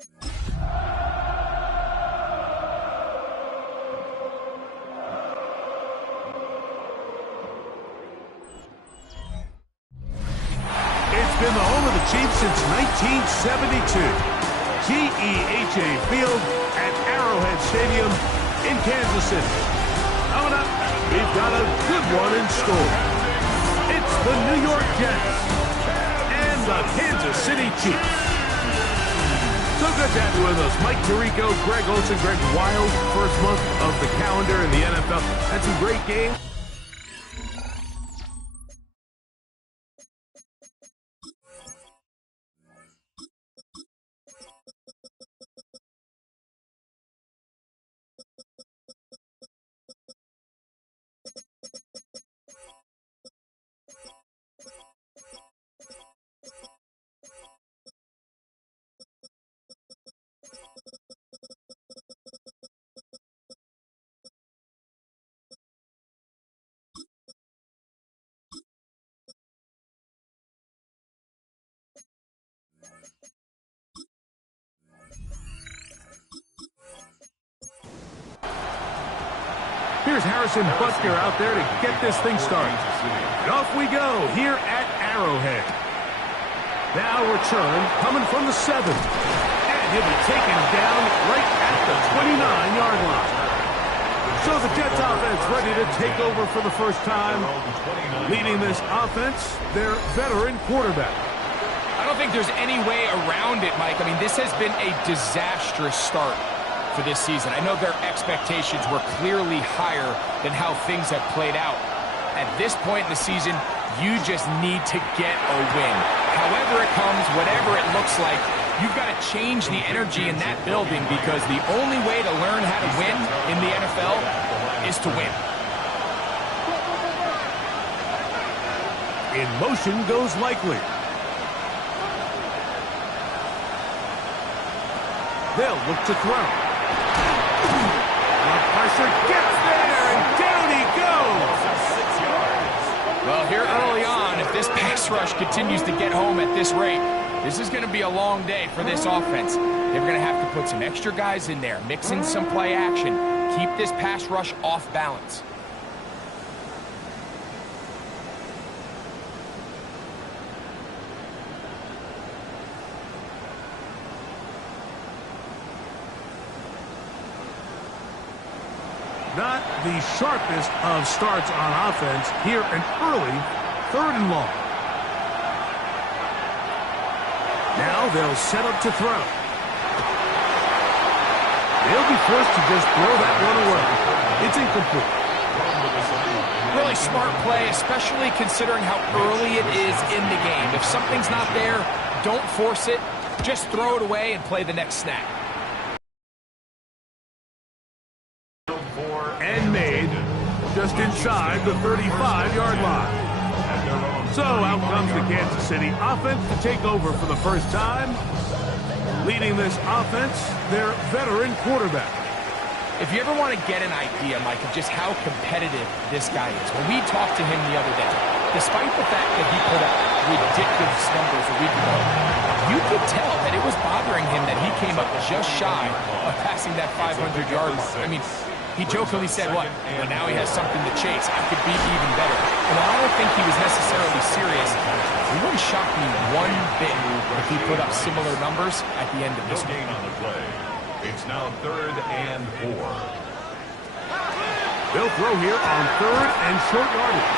It's been the home of the Chiefs since 1972. GEHA Field at Arrowhead Stadium in Kansas City. Coming up, we've got a good one in store. It's the New York Jets and the Kansas City Chiefs. So good to have you with us. Mike Tirico, Greg Olsen, Greg Wild. First month of the calendar in the NFL. Had some great games. Here's Harrison Butker out there to get this thing started. And off we go here at Arrowhead. Now return coming from the 7. And he'll be taken down right at the 29-yard line. So the Jets offense ready to take over for the first time. Leading this offense, their veteran quarterback. I don't think there's any way around it, Mike. I mean, this has been a disastrous start for this season. I know their expectations were clearly higher than how things have played out. At this point in the season, you just need to get a win. However it comes, whatever it looks like, you've got to change the energy in that building because the only way to learn how to win in the NFL is to win. In motion goes Likely. They'll look to throw. Pressure gets there, and down he goes. Well, here early on, if this pass rush continues to get home at this rate, this is going to be a long day for this offense. They're going to have to put some extra guys in there, mix in some play action, keep this pass rush off balance. Not the sharpest of starts on offense here an early 3rd and long. Now they'll set up to throw. They'll be forced to just throw that one away. It's incomplete. Really smart play, especially considering how early it is in the game. If something's not there, don't force it. Just throw it away and play the next snap. And made just inside the 35-yard line. So out comes the Kansas City offense to take over for the first time. Leading this offense, their veteran quarterback. If you ever want to get an idea, Mike, of just how competitive this guy is, when we talked to him the other day, despite the fact that he put up ridiculous numbers a week ago, you could tell that it was bothering him that he came up just shy of passing that 500-yard mark. I mean, he jokingly said, what? Well, now he has something to chase. I could be even better. And while I don't think he was necessarily serious, it wouldn't shock me one bit if he put up similar numbers at the end of this game. On the play. It's now 3rd and 4. They'll throw here on 3rd and short yardage.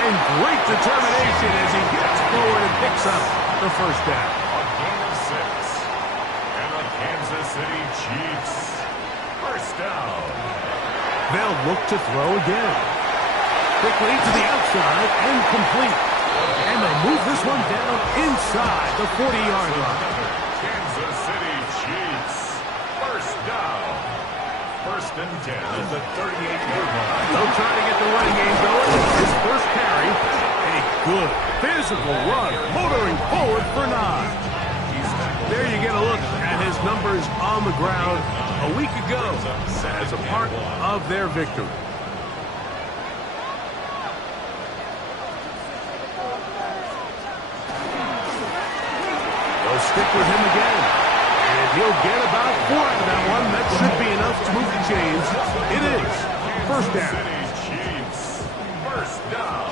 And great determination as he gets forward and picks up the first down. A gain of 6. And the Kansas City Chiefs. First down. They'll look to throw again. Quickly to the outside and complete. And they'll move this one down inside the 40-yard line. Kansas City Chiefs. First down. 1st and 10 at the 38-yard line. They'll try to get the running game going. His first carry. A good physical run. Motoring forward for 9. There you get a look at his numbers on the ground a week ago as a part of their victory. They'll stick with him again. And He'll get about 4 out of that one. That should be enough to move the chains. It is. First down. City Chiefs. First down.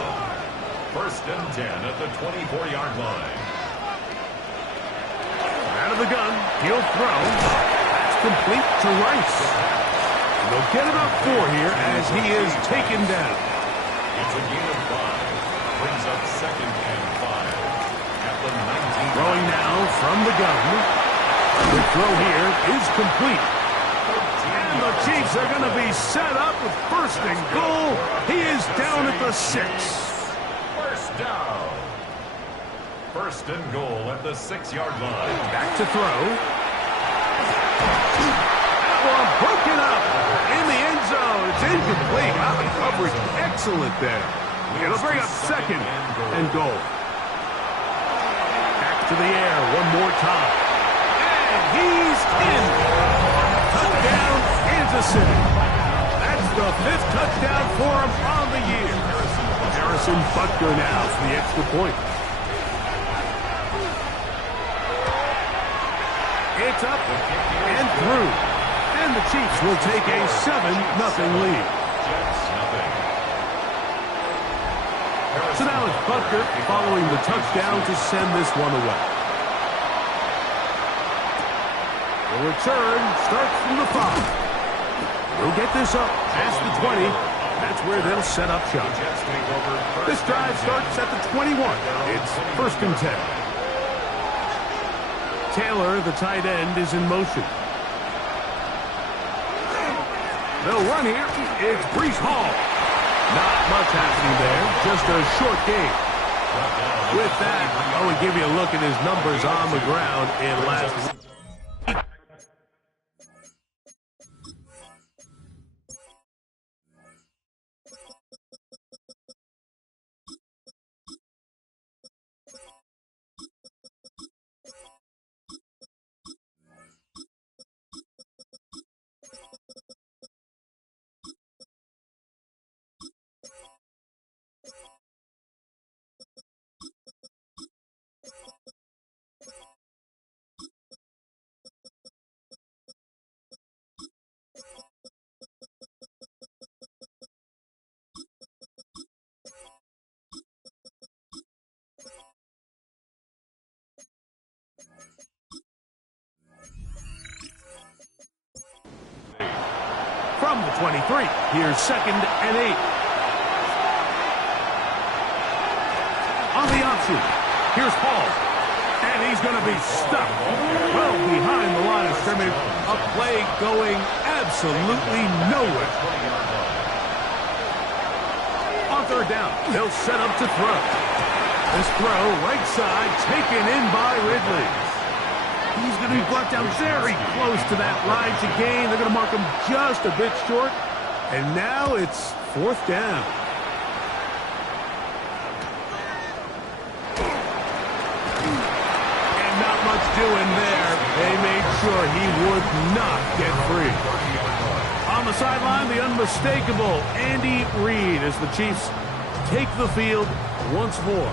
First and 10 at the 24-yard line. Out of the gun. He'll throw. That's complete to Rice. They'll get about 4 here as he is taken down. It's a gain of 5. Brings up second and 5 at the 19. Throwing now from the gun. The throw here is complete. And the Chiefs are going to be set up with first and goal. He is down at the 6. First down. First and goal at the 6-yard line. Back to throw. That one broken up in the end zone. It's incomplete. How the coverage excellent there. It'll bring up second and goal. Back to the air one more time. And he's in. Touchdown, Kansas City. That's the 5th touchdown for him on the year. Harrison Butker now for the extra point. It's up and through. And the Chiefs will take a 7-0 lead. So now it's Butker following the touchdown to send this one away. The return starts from the 5. We'll get this up past the 20. That's where they'll set up shop. This drive starts at the 21. It's first and 10. Taylor, the tight end, is in motion. They'll run here. It's Breece Hall. Not much happening there. Just a short game. With that, I will give you a look at his numbers on the ground in last week. From the 23, here's second and 8. On the option, here's Hall. And he's going to be stuck well behind the line of scrimmage. A play going absolutely nowhere. On third down, they'll set up to throw. This throw, right side, taken in by Ridley. He's going to be brought down very close to that line to gain. They're going to mark him just a bit short. And now it's fourth down. And not much doing there. They made sure he would not get free. On the sideline, the unmistakable Andy Reid as the Chiefs take the field once more.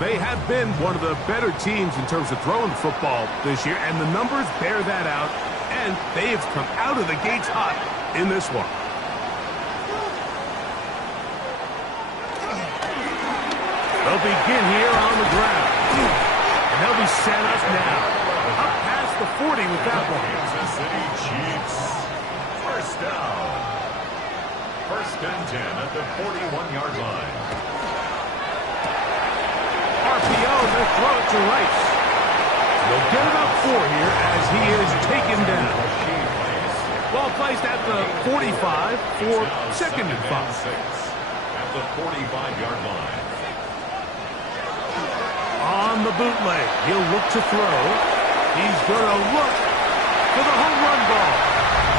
They have been one of the better teams in terms of throwing football this year, and the numbers bear that out, and they have come out of the gates hot in this one. They'll begin here on the ground, and they'll be set up now. Up past the 40 with that one. Kansas City Chiefs. First down. First and 10 at the 41-yard line. RPO, they throw it to Rice. They'll get about 4 here as he is taken down. Ball placed at the 45 for second and 5. At the 45-yard line. On the bootleg, he'll look to throw. He's going to look for the home run ball.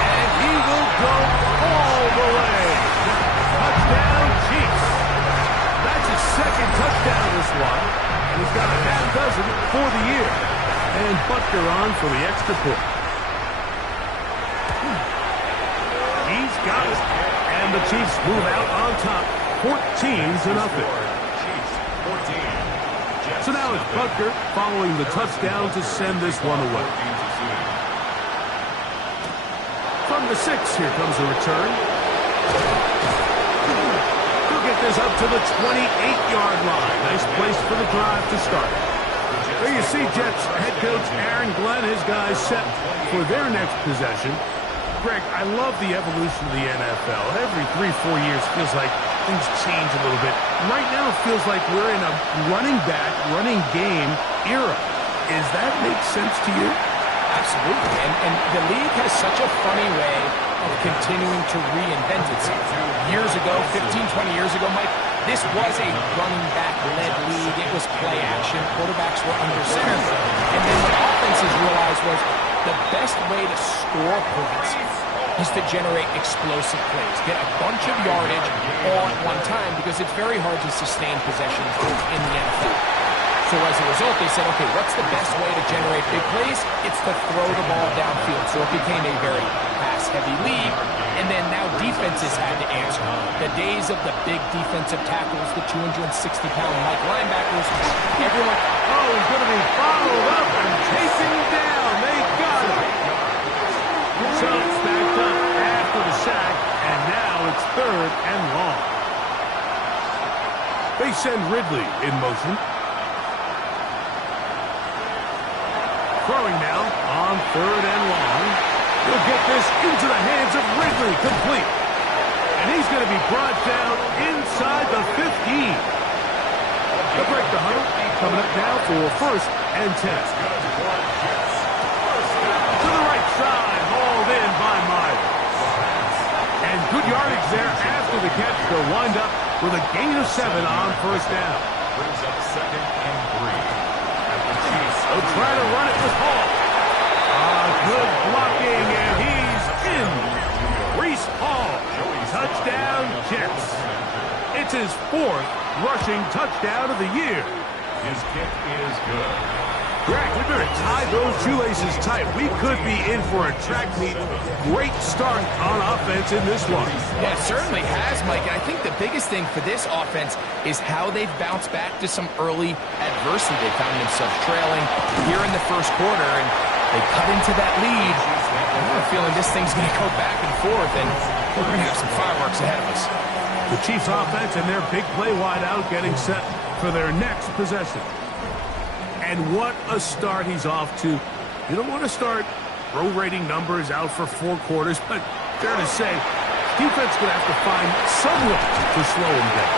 And he will go all the way. Touchdown, Chiefs. That's his second touchdown this one. And he's got a half dozen for the year. And Butker on for the extra point. He's got it. And the Chiefs move out on top, 14-0. So now it's Butker following the touchdown to send this one away. from the 6. Here comes the return. He'll get this up to the 28-yard line. Nice place for the drive to start. There you see Jets head coach Aaron Glenn, his guys set for their next possession. Greg, I love the evolution of the NFL. Every 3-4 years feels like things change a little bit. Right now it feels like we're in a running back, running game era. Does that make sense to you? Absolutely. And the league has such a funny way of continuing to reinvent itself. Years ago, 15, 20 years ago, Mike, this was a running back-led league. It was play action. Quarterbacks were under center. And then what offenses realized was the best way to score points is to generate explosive plays. Get a bunch of yardage all at one time because it's very hard to sustain possessions in the NFL. So as a result, they said, okay, what's the best way to generate big plays? It's to throw the ball downfield. So it became a very pass-heavy league. And then now defenses had to answer. The days of the big defensive tackles, the 260-pound Mike linebackers, everyone... Oh, he's going to be followed up and chasing down. They got him. So it's backed up after the sack, and now it's 3rd and long. They send Ridley in motion. Throwing now on 3rd and long. He'll get this into the hands of Ridley, complete. And he's going to be brought down inside the 15. They'll break the huddle. Coming up now for 1st and 10. To the right side, hauled in by Myers. And good yardage there after the catch. They'll wind up with a gain of 7 on 1st down. Brings up 2nd and 3. They'll try to run it with Hall. Good blocking, and he's in. Breece Hall. Touchdown, Jets. It's his 4th rushing touchdown of the year. His kick is good. Greg, we better tie those shoelaces tight. We could be in for a track meet. Great start on offense in this one. Yeah, it certainly has, Mike. And I think the biggest thing for this offense is how they've bounced back to some early adversity. They found themselves trailing here in the 1st quarter, and they cut into that lead. I have a feeling this thing's going to go back and forth, and we're going to have some fireworks ahead of us. The Chiefs offense and their big play wideout getting set for their next possession. And what a start he's off to. You don't want to start prorating numbers out for 4 quarters, but fair to say, defense going to have to find some way to slow him down.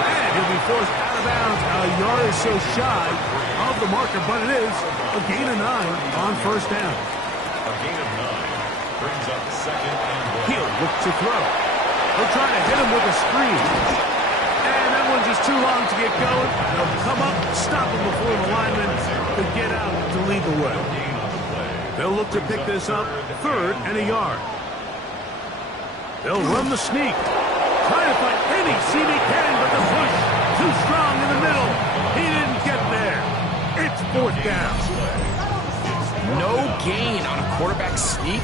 And he'll be forced out of bounds a yard or so shy of the marker, but it is a gain of 9 on 1st down. A gain of 9 brings up 2nd and 1. He'll look to throw. They'll try to hit him with a screen. And that one's just too long to get going. They'll come up, stop him before the lineman to get out to lead the way. They'll look to pick this up 3rd and a yard. They'll run the sneak. Trying to find any seam he can, but the push too strong in the middle. He didn't get there. It's 4th down. No gain on a quarterback sneak.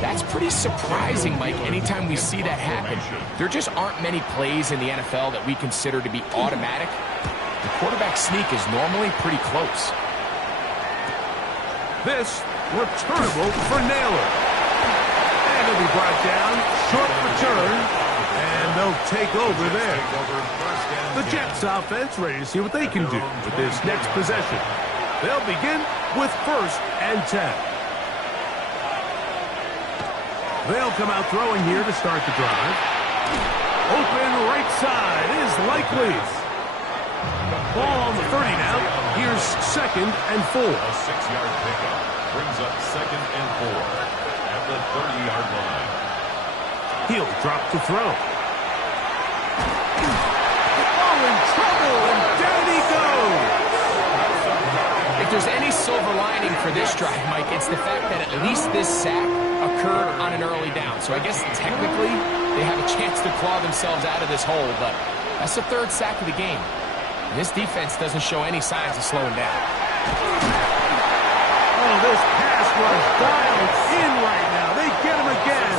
That's pretty surprising, Mike, anytime we see that happen. There just aren't many plays in the NFL that we consider to be automatic. The quarterback sneak is normally pretty close. This returnable for Naylor. And he'll be brought down. Short return. And they'll take over there. The Jets offense ready to see what they can do with this next possession. They'll begin with 1st and 10. They'll come out throwing here to start the drive. Open right side is likely. Ball on the 30 now. Here's 2nd and 4. A 6-yard pickup brings up 2nd and 4 at the 30-yard line. He'll drop to throw. Oh, in trouble, and down he goes. If there's any silver lining for this drive, Mike, it's the fact that at least this sack occurred on an early down. So I guess technically they have a chance to claw themselves out of this hole, but that's the 3rd sack of the game. And this defense doesn't show any signs of slowing down. Oh, this pass was dialed in right now. They get him again.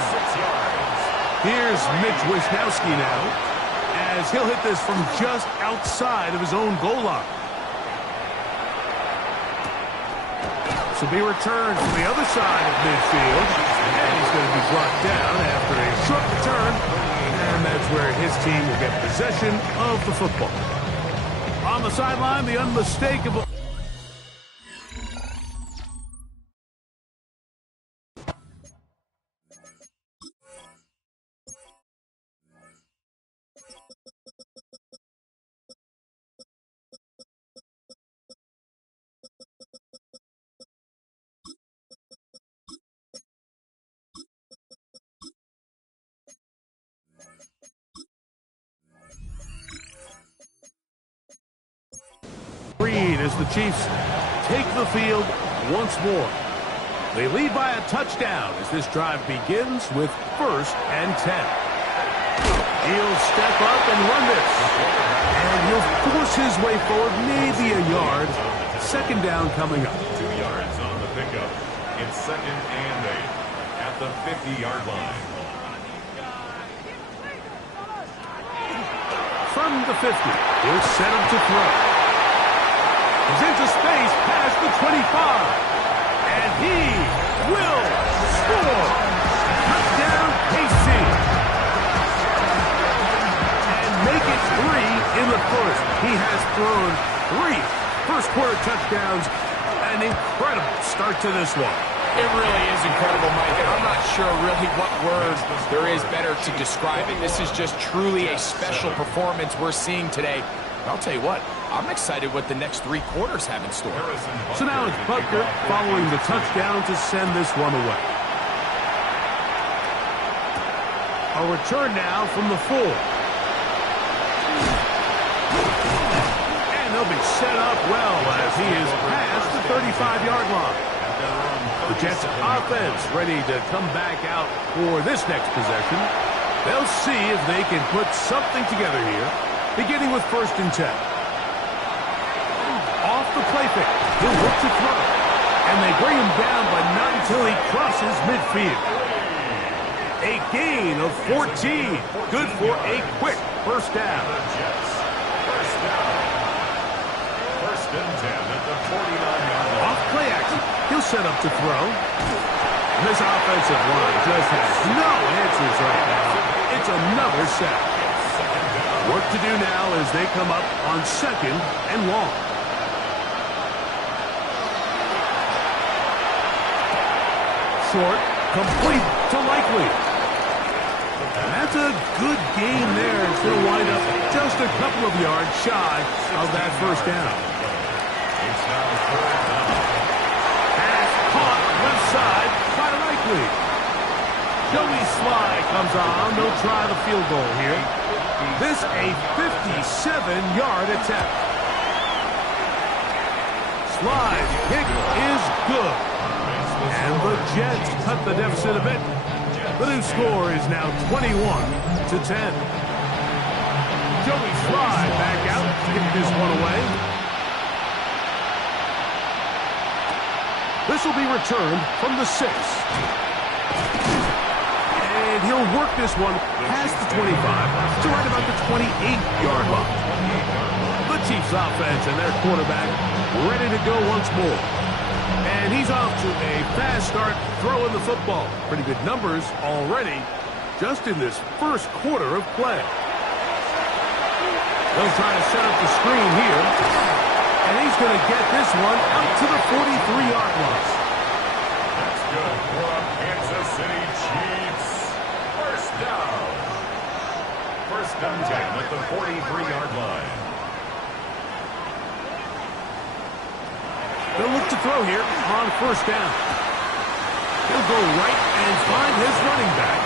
Here's Mitch Wisnowski now, as he'll hit this from just outside of his own goal line. This will be returned to the other side of midfield. And he's going to be brought down after a short return. And that's where his team will get possession of the football. On the sideline, the unmistakable... as the Chiefs take the field once more. They lead by a touchdown as this drive begins with 1st and 10. He'll step up and run this. And he'll force his way forward, maybe a yard. 2nd down coming up. 2 yards on the pickup. It's 2nd and 8 at the 50-yard line. From the 50, he'll set him to throw. He's into space past the 25. And he will score. Touchdown, KC. And make it 3 in the first. He has thrown 3 first-quarter touchdowns. An incredible start to this one. It really is incredible, Mike, and I'm not sure really what words there is better to describe it. This is just truly a special performance we're seeing today. I'll tell you what, I'm excited what the next 3 quarters have in store. So now it's Butker following the touchdown to send this one away. A return now from the 4. And they'll be set up well as he is past the 35-yard line. The Jets offense ready to come back out for this next possession. They'll see if they can put something together here. Beginning with 1st and 10. Off the play fake. He'll look to throw. And they bring him down, but not until he crosses midfield. A gain of 14. Good for a quick 1st down. First down. 1st and 10 at the 49-yard line. Off play action. He'll set up to throw. This offensive line just has no answers right now. It's another sack. Work to do now as they come up on 2nd and long. Short, complete to Likely. And that's a good gain there. It's going to wind up just a couple of yards shy of that 1st down. It's now 3rd down. Pass caught left side by Likely. Joey Sly comes on. They'll try the field goal here. This a 57-yard attempt. Sly's kick is good. And the Jets cut the deficit a bit. The new score is now 21-10. Joey Sly back out to get this one away. This will be returned from the 6. And he'll work this one past the 25 to right about the 28-yard line. The Chiefs offense and their quarterback ready to go once more. And he's off to a fast start throwing the football. Pretty good numbers already just in this 1st quarter of play. They'll try to set up the screen here. And he's going to get this one out to the 43-yard line. That's good for a Kansas City Chiefs. 1st down. 1st and 10 at the 43-yard line. They'll look to throw here on 1st down. He'll go right and find his running back.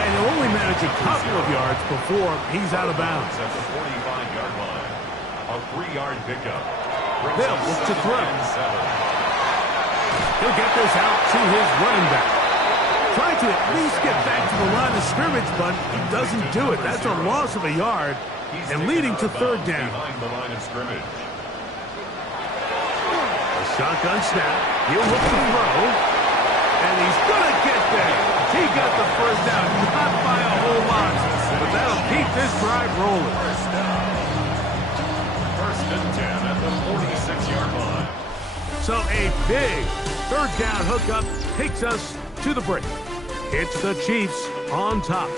And he'll only manage a couple of yards before he's out of bounds. At the 45-yard line. A 3-yard pickup. They'll look to throw. He'll get this out to his running back. Trying to at least get back to the line of scrimmage, but he doesn't do it. That's a loss of a yard and leading to 3rd down. Behind the line of scrimmage. Shotgun snap. He'll look to throw. And he's going to get there. He got the 1st down. Not by a whole lot. But that'll keep this drive rolling. 1st and 10 at the 46-yard line. So a big 3rd down hookup takes us to the break. It's the Chiefs on top.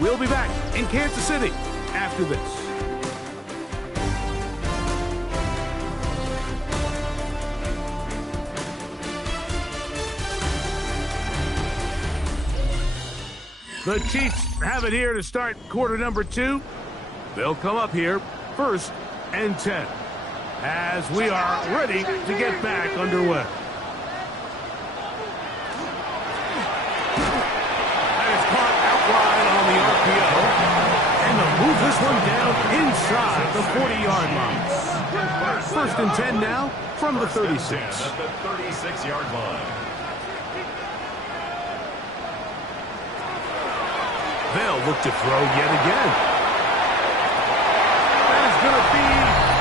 We'll be back in Kansas City after this. The Chiefs have it here to start quarter number 2. They'll come up here 1st and 10 as we are ready to get back underway. That is caught out wide on the RPO. And they'll move this one down inside the 40-yard line. 1st and 10 now from the 36. At the 36-yard line. They'll look to throw yet again. That is going to be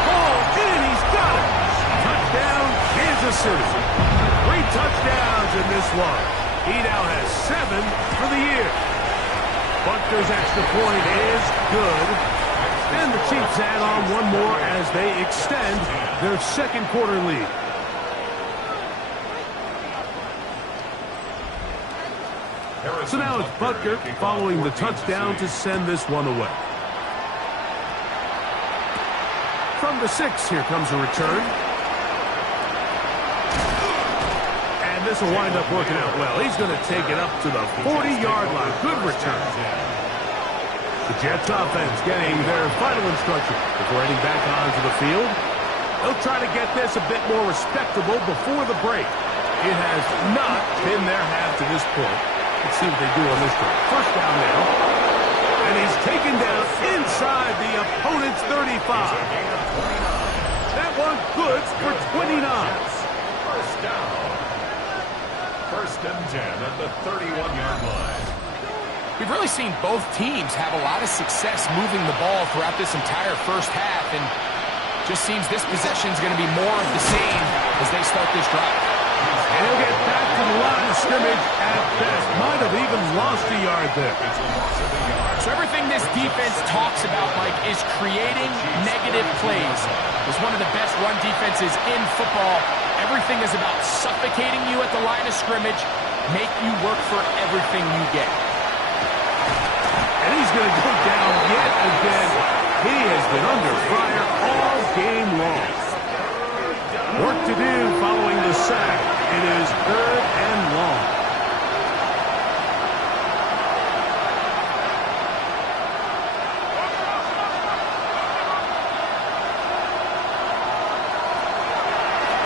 hauled in. He's got it. Touchdown, Kansas City. 3 touchdowns in this one. He now has 7 for the year. Butker's extra point is good. And the Chiefs add on one more as they extend their second quarter lead. So now it's Butker following the touchdown to send this one away. From the 6, here comes a return. And this will wind up working out well. He's going to take it up to the 40-yard line. Good return. The Jets offense getting their final instruction before heading back onto the field. They'll try to get this a bit more respectable before the break. It has not been their half to this point. Let's see what they do on this drive. 1st down now. And he's taken down inside the opponent's 35. That one good for 29. 1st down. 1st and 10 at the 31-yard line. We've really seen both teams have a lot of success moving the ball throughout this entire first half, and just seems this possession is going to be more of the same as they start this drive. And he'll get back to the line of scrimmage at best. Might have even lost a yard there. So everything this defense talks about, Mike, is creating negative plays. It's one of the best run defenses in football. Everything is about suffocating you at the line of scrimmage, make you work for everything you get. And he's going to go down yet again. He has been under fire all game long. Work to do following the sack. It is 3rd and long.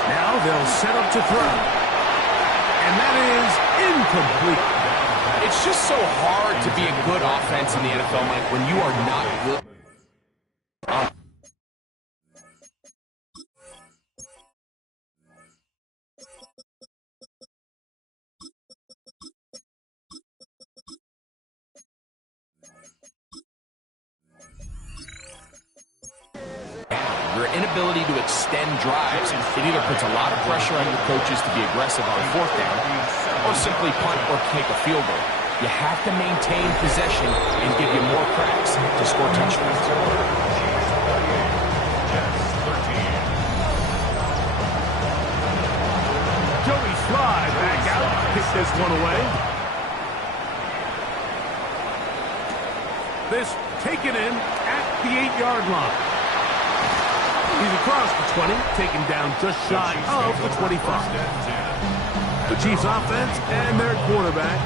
Now they'll set up to throw. And that is incomplete. It's just so hard to be a good offense in the NFL, Mike, when you are not good. Your inability to extend drives, it either puts a lot of pressure on your coaches to be aggressive on 4th down or simply punt or take a field goal. You have to maintain possession and give you more cracks to score touchdowns. Joey Slye back out, kick this one away. This taken in at the 8-yard line. He's across the 20, taken down just shy of the 25. The Chiefs offense and their quarterback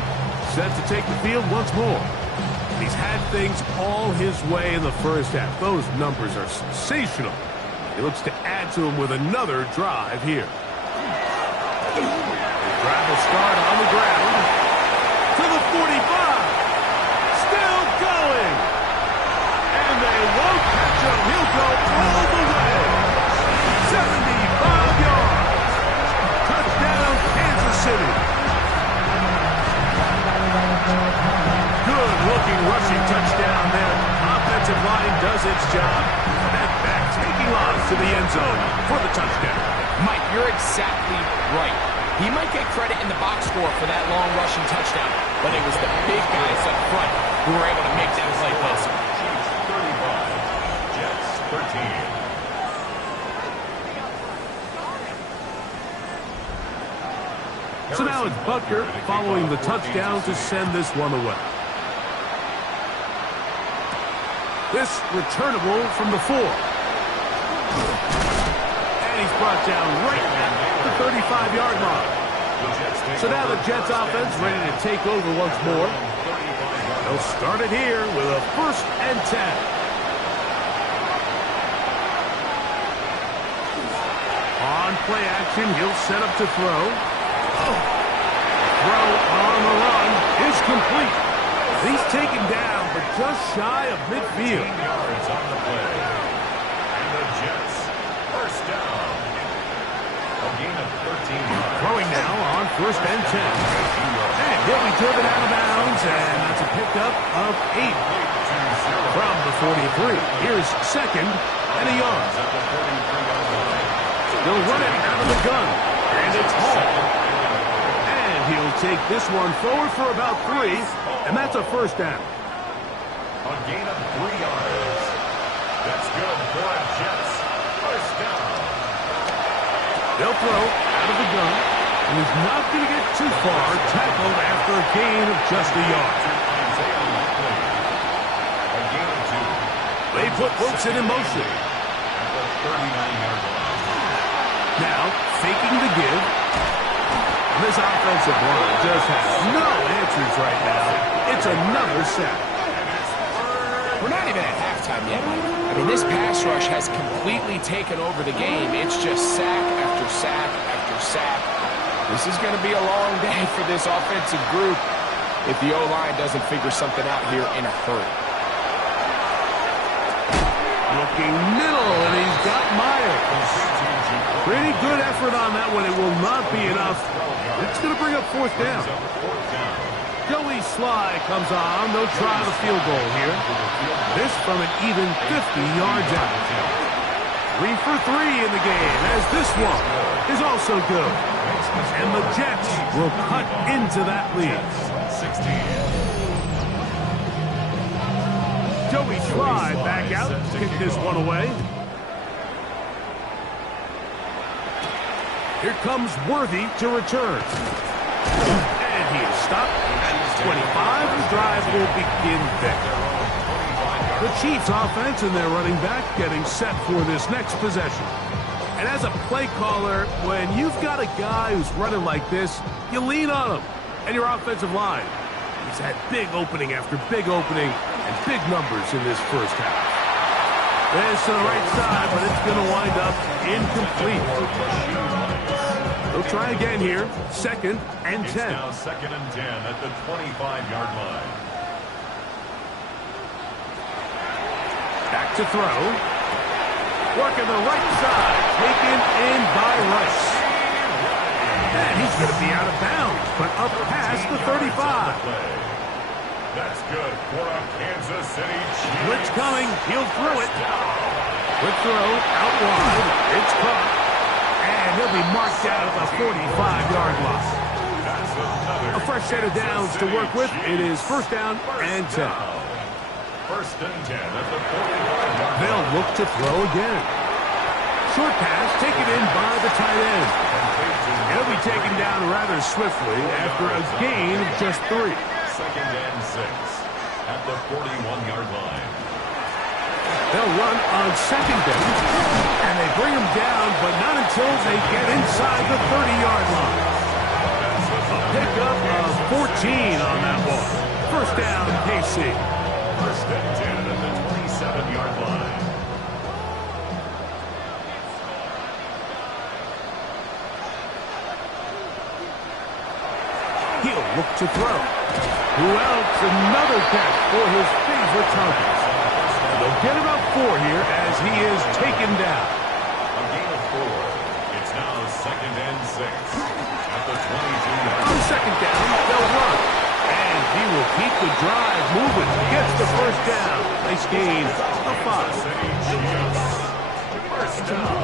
set to take the field once more. He's had things all his way in the first half. Those numbers are sensational. He looks to add to them with another drive here. The drive will start on the ground to the 45. Still going. And they won't catch him. He'll go all the way. 75 yards. Touchdown, Kansas City. Good-looking rushing touchdown there. Offensive line does its job. That back taking off to the end zone for the touchdown. Mike, you're exactly right. He might get credit in the box score for that long rushing touchdown, but it was the big guys up front who were able to make that play possible. Chiefs 35, Jets 13. So now it's Butker following the touchdown to send this one away. This returnable from the 4. And he's brought down right at the 35-yard line. So now the Jets offense ready to take over once more. They'll start it here with a 1st and 10. On play action, he'll set up to throw. Throw on the run is complete. He's taken down, but just shy of midfield. Yards on the play. And the Jets, 1st down. A gain of 13 yards. Throwing now on 1st and 10. And he'll be driven out of bounds, and that's a pickup of 8. From the 43, here's 2nd and a yard. They'll run it out of the gun, and it's home. And he'll take this one forward for about 3, and that's a 1st down. A gain of 3 yards. That's good for a Jets. 1st down. They'll throw out of the gun, and he's not going to get too far, tackled after a gain of just a yard. A gain of 2. They put Wilson in motion. At the 39-yard line. Now, faking the give. This offensive line just has no answers right now. It's another sack. We're not even at halftime yet, Mike. I mean, this pass rush has completely taken over the game. It's just sack after sack after sack. This is going to be a long day for this offensive group if the O-line doesn't figure something out here in a hurry. Looking middle, and he's got Myers. Pretty good effort on that one. It will not be enough. It's going to bring up 4th down. Joey Sly comes on. They'll try the field goal here. This from an even 50 yards out. 3 for 3 in the game, as this one is also good. And the Jets will cut into that lead. 16. Joey Sly back out to kick this one away. Here comes Worthy to return. And he is stopped at 25. The drive will begin there. The Chiefs offense and their running back getting set for this next possession. And as a play caller, when you've got a guy who's running like this, you lean on him and your offensive line. He's had big opening after big opening and big numbers in this 1st half. It's to the right side, but it's going to wind up incomplete. They'll try again here. 2nd and 10. It's now 2nd and 10 at the 25-yard line. Back to throw. Working the right side. Taken in by Rice. And he's going to be out of bounds, but up past the 35. That's good for a Kansas City Chiefs. Blitz coming. He'll throw it. Quick throw out wide. It's caught. And he'll be marked out at the 45-yard line. A fresh set of downs to work with. It is 1st down and 10. 1st and 10 at the 45-yard line. They'll look to throw again. Short pass taken in by the tight end. He'll be taken down rather swiftly after a gain of just 3. 2nd and 6 at the 41-yard line. They'll run on 2nd down, and they bring him down, but not until they get inside the 30-yard line. A pickup of 14 on that one. 1st down, KC. 1st and 10 at the 27-yard line. He'll look to throw. Who else? Another catch for his favorite targets. They'll get about 4 here as he is taken down. A gain of 4. It's now 2nd and 6 at the 22-yard line. On 2nd down, they'll run. And he will keep the drive moving. Gets the 1st down. Nice gain of 5. City Chiefs. 1st down.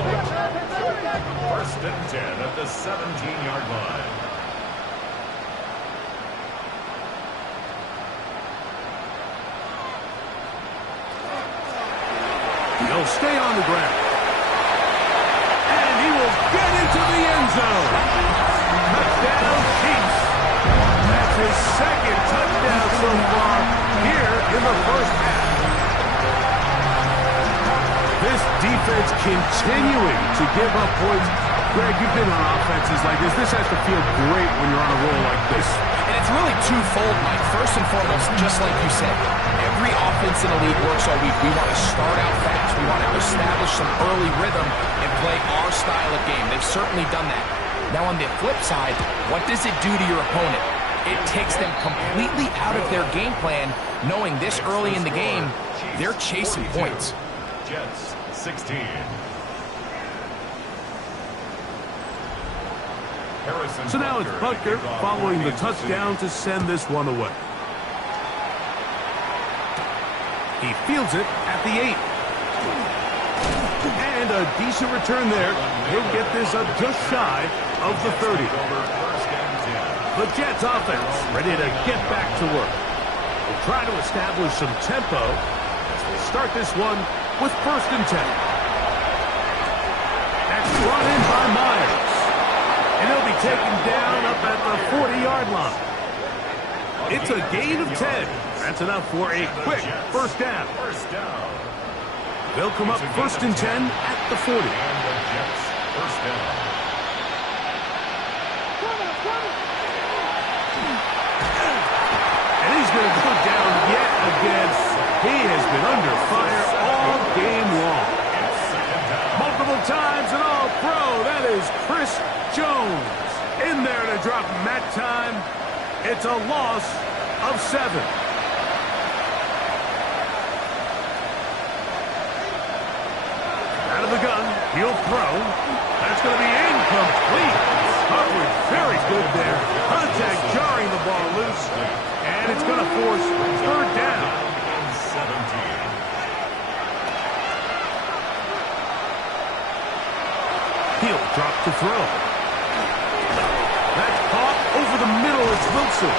1st and 10 at the 17-yard line. He'll stay on the ground. And he will get into the end zone. Touchdown, his second touchdown so far here in the first half. This defense continuing to give up points. Greg, you've been on offenses like this. This has to feel great when you're on a roll like this. And it's really twofold, Mike. First and foremost, just like you said, every offense in the league works all week. We want to start out fast. We want to establish some early rhythm and play our style of game. They've certainly done that. Now, on the flip side, what does it do to your opponent? It takes them completely out of their game plan, knowing this early in the game, they're chasing points. Jets, 16. So now it's Butker following the touchdown to send this one away. He fields it at the 8. And a decent return there. He'll get this up just shy of the 30. The Jets offense ready to get back to work. They'll try to establish some tempo as they start this one with 1st and 10. That's brought in by Myers. And he'll be taken down up at the 40-yard line. It's a gain of 10. That's enough for a quick first down. They'll come up 1st and 10 at the 40. And the Jets, first down. And he's going to go down yet again. He has been under fire all game long. Multiple times and all pro. That is Chris Jones in there to drop him that time. It's a loss of 7. Out of the gun, he'll throw. That's going to be incomplete. Coverage very good there. Contact jarring the ball loose. And it's going to force 3rd down. 17. He'll drop to throw. That's caught over the middle. It's Wilson.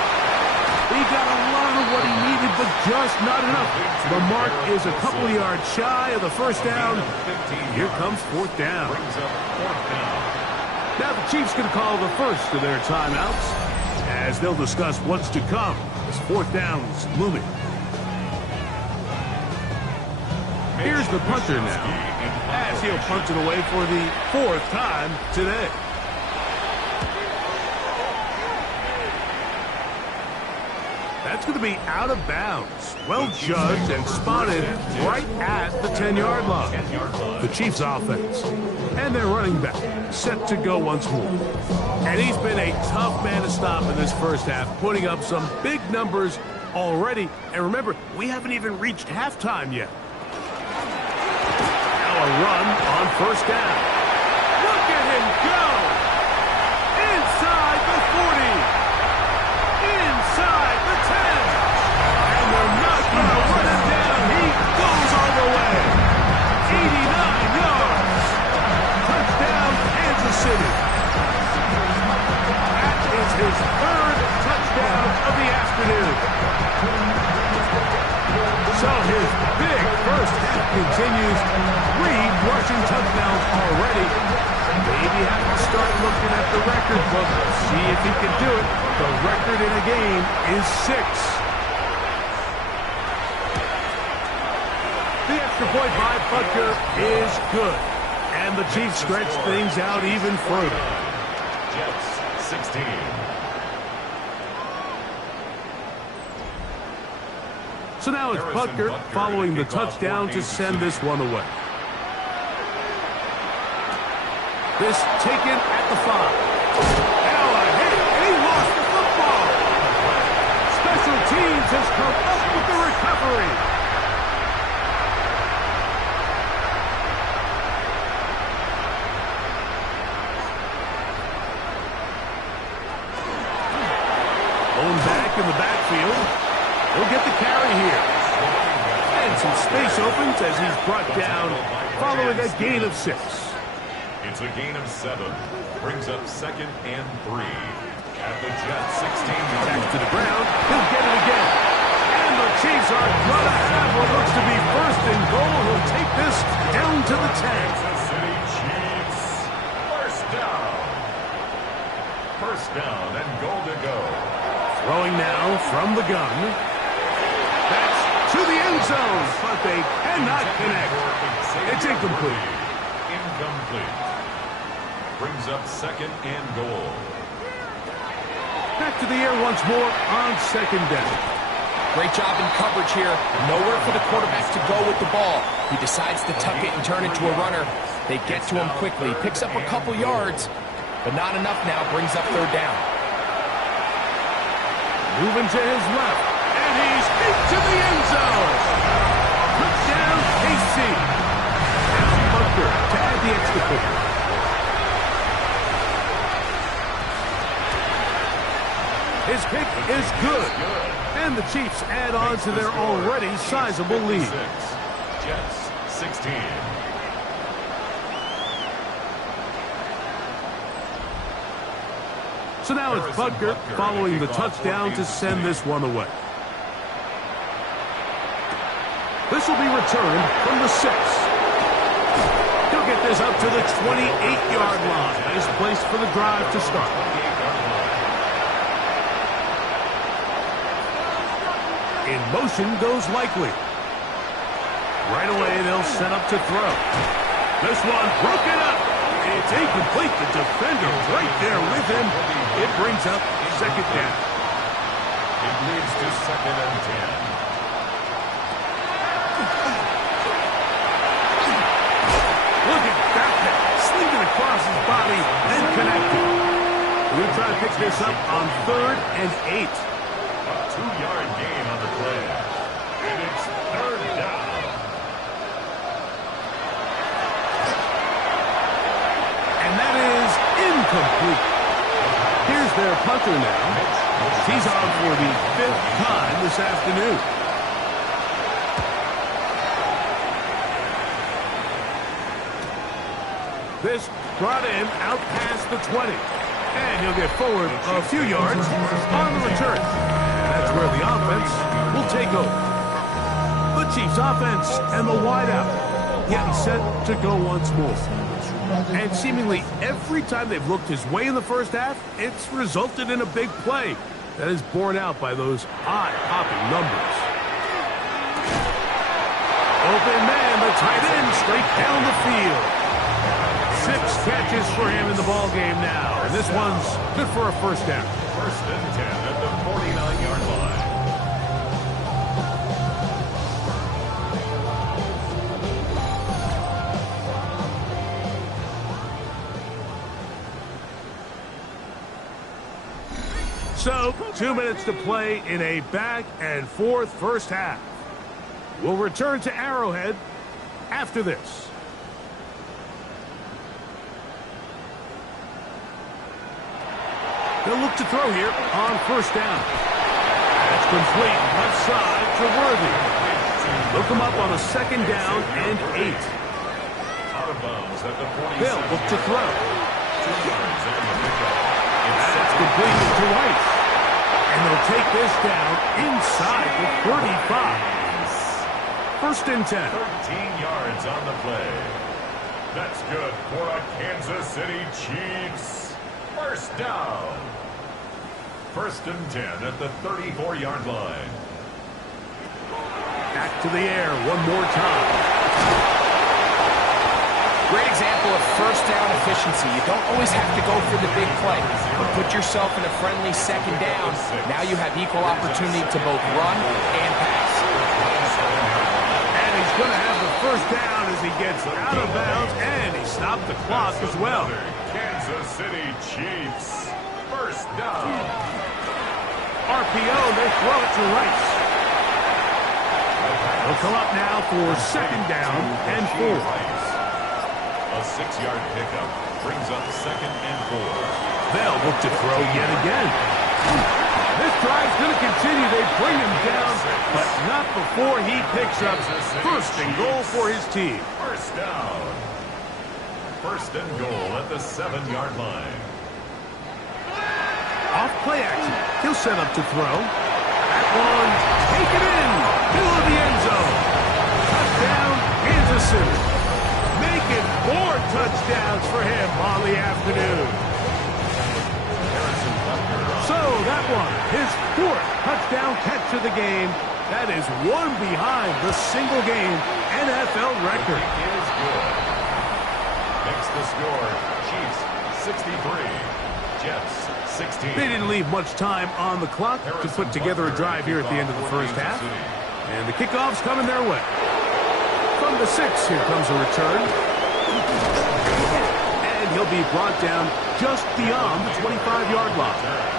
He got a lot of what he needed, but just not enough. The mark is a couple of yards shy of the first down. Here comes 4th down. Now the Chiefs going to call the first of their timeouts as they'll discuss what's to come as 4th down's looming. Here's the punter now, as he'll punt it away for the 4th time today. That's going to be out of bounds. Well judged and spotted right at the 10-yard line. The Chiefs offense and their running back set to go once more. And he's been a tough man to stop in this first half, putting up some big numbers already. And remember, we haven't even reached halftime yet. Now a run on 1st down. Look at him go! Inside the 40. Inside the 10. And they're not going to run him down. He goes all the way. 89 yards. Touchdown, Kansas City. That is his 3rd touchdown of the afternoon. So his big first half continues. 3 rushing touchdowns already. Maybe have to start looking at the record book. See if he can do it. The record in a game is 6. The extra point by Butker is good. And the Chiefs stretch things out even further. Jets, 16. So now it's Butker following the touchdown to send this one away. This taken at the 5. Now a hit, and he lost the football. Special teams has come up with the recovery. Going back in the backfield. He'll get the carry here. And some space opens as he's brought down following a gain of 6. It's a gain of 7. Brings up 2nd and 3. At the Jets 16. Back to the ground. He'll get it again. And the Chiefs are going to have what looks to be 1st and goal. He'll take this down to the 10. Kansas City Chiefs. First down. First down and goal to go. Throwing now from the gun. That's to the end zone, but they cannot connect. It's incomplete. Incomplete. Brings up second and goal. Back to the air once more on second down. Great job in coverage here. Nowhere for the quarterback to go with the ball. He decides to tuck it and turn it to a runner. They get to him quickly. Picks up a couple yards, but not enough now. Brings up third down. Moving to his left, and he's into the end zone. Touchdown, KC. Now Butker to add the extra point. His kick is good. And the Chiefs add on to their already sizable lead. Jets 16. So now it's Butker following the touchdown to send this one away. This will be returned from the 6. He'll get this up to the 28-yard line. Nice place for the drive to start. In motion goes Likely. Right away, they'll set up to throw. This one broken up. It's incomplete. The defender right there with him. It brings up second down. It leads to second and 10. Look at that. Slinging across his body and connecting. We'll try to pick this up on third and 8. A 2-yard gain on the play. And it's third down. And that is incomplete. Here's their punter now. He's on for the 5th time this afternoon. This brought in out past the 20. And he'll get forward a few yards on the return. That's where the offense will take over. The Chiefs offense and the wideout getting set to go once more. And seemingly every time they've looked his way in the first half, it's resulted in a big play that is borne out by those eye-popping numbers. Open man, the tight end, straight down the field. 6 catches for him in the ball game now. And this one's good for a first down. First and 10 at the 49-yard line. So, 2 minutes to play in a back-and-forth first half. We'll return to Arrowhead after this. They'll look to throw here on first down. That's complete left side to Worthy. Look him up on a second down and 8. Out of bounds at the 46. They'll look to throw. 2 yards and the pickup. That's completed to Rice. And they'll take this down inside the 35. First and 10. 13 yards on the play. That's good for a Kansas City Chiefs. First down. First and 10 at the 34-yard line. Back to the air one more time. Great example of first down efficiency. You don't always have to go for the big play, but put yourself in a friendly second down. Now you have equal opportunity to both run and pass. And he's going to have the first down as he gets out of bounds, and he stopped the clock as well. Kansas City Chiefs. First down. RPO, they throw it to Rice. They'll come up now for second down and 4. A 6-yard pickup brings up second and 4. They'll look to throw yet again. This drive's going to continue. They bring him down, but not before he picks up first and goal for his team. First down. First and goal at the 7-yard line. Off play action. He'll set up to throw. That one, take it in. Middle of the end zone. Touchdown, Kansas City. Making 4 touchdowns for him on the afternoon. Harrison Butker So that one, his 4th touchdown catch of the game. That is one behind the single-game NFL record. Is good. Makes the score Chiefs 63, Jets 16. They didn't leave much time on the clock to put together a drive here at the end of the first half. And the kickoff's coming their way. From the 6, here comes a return. And he'll be brought down just beyond the 25-yard line.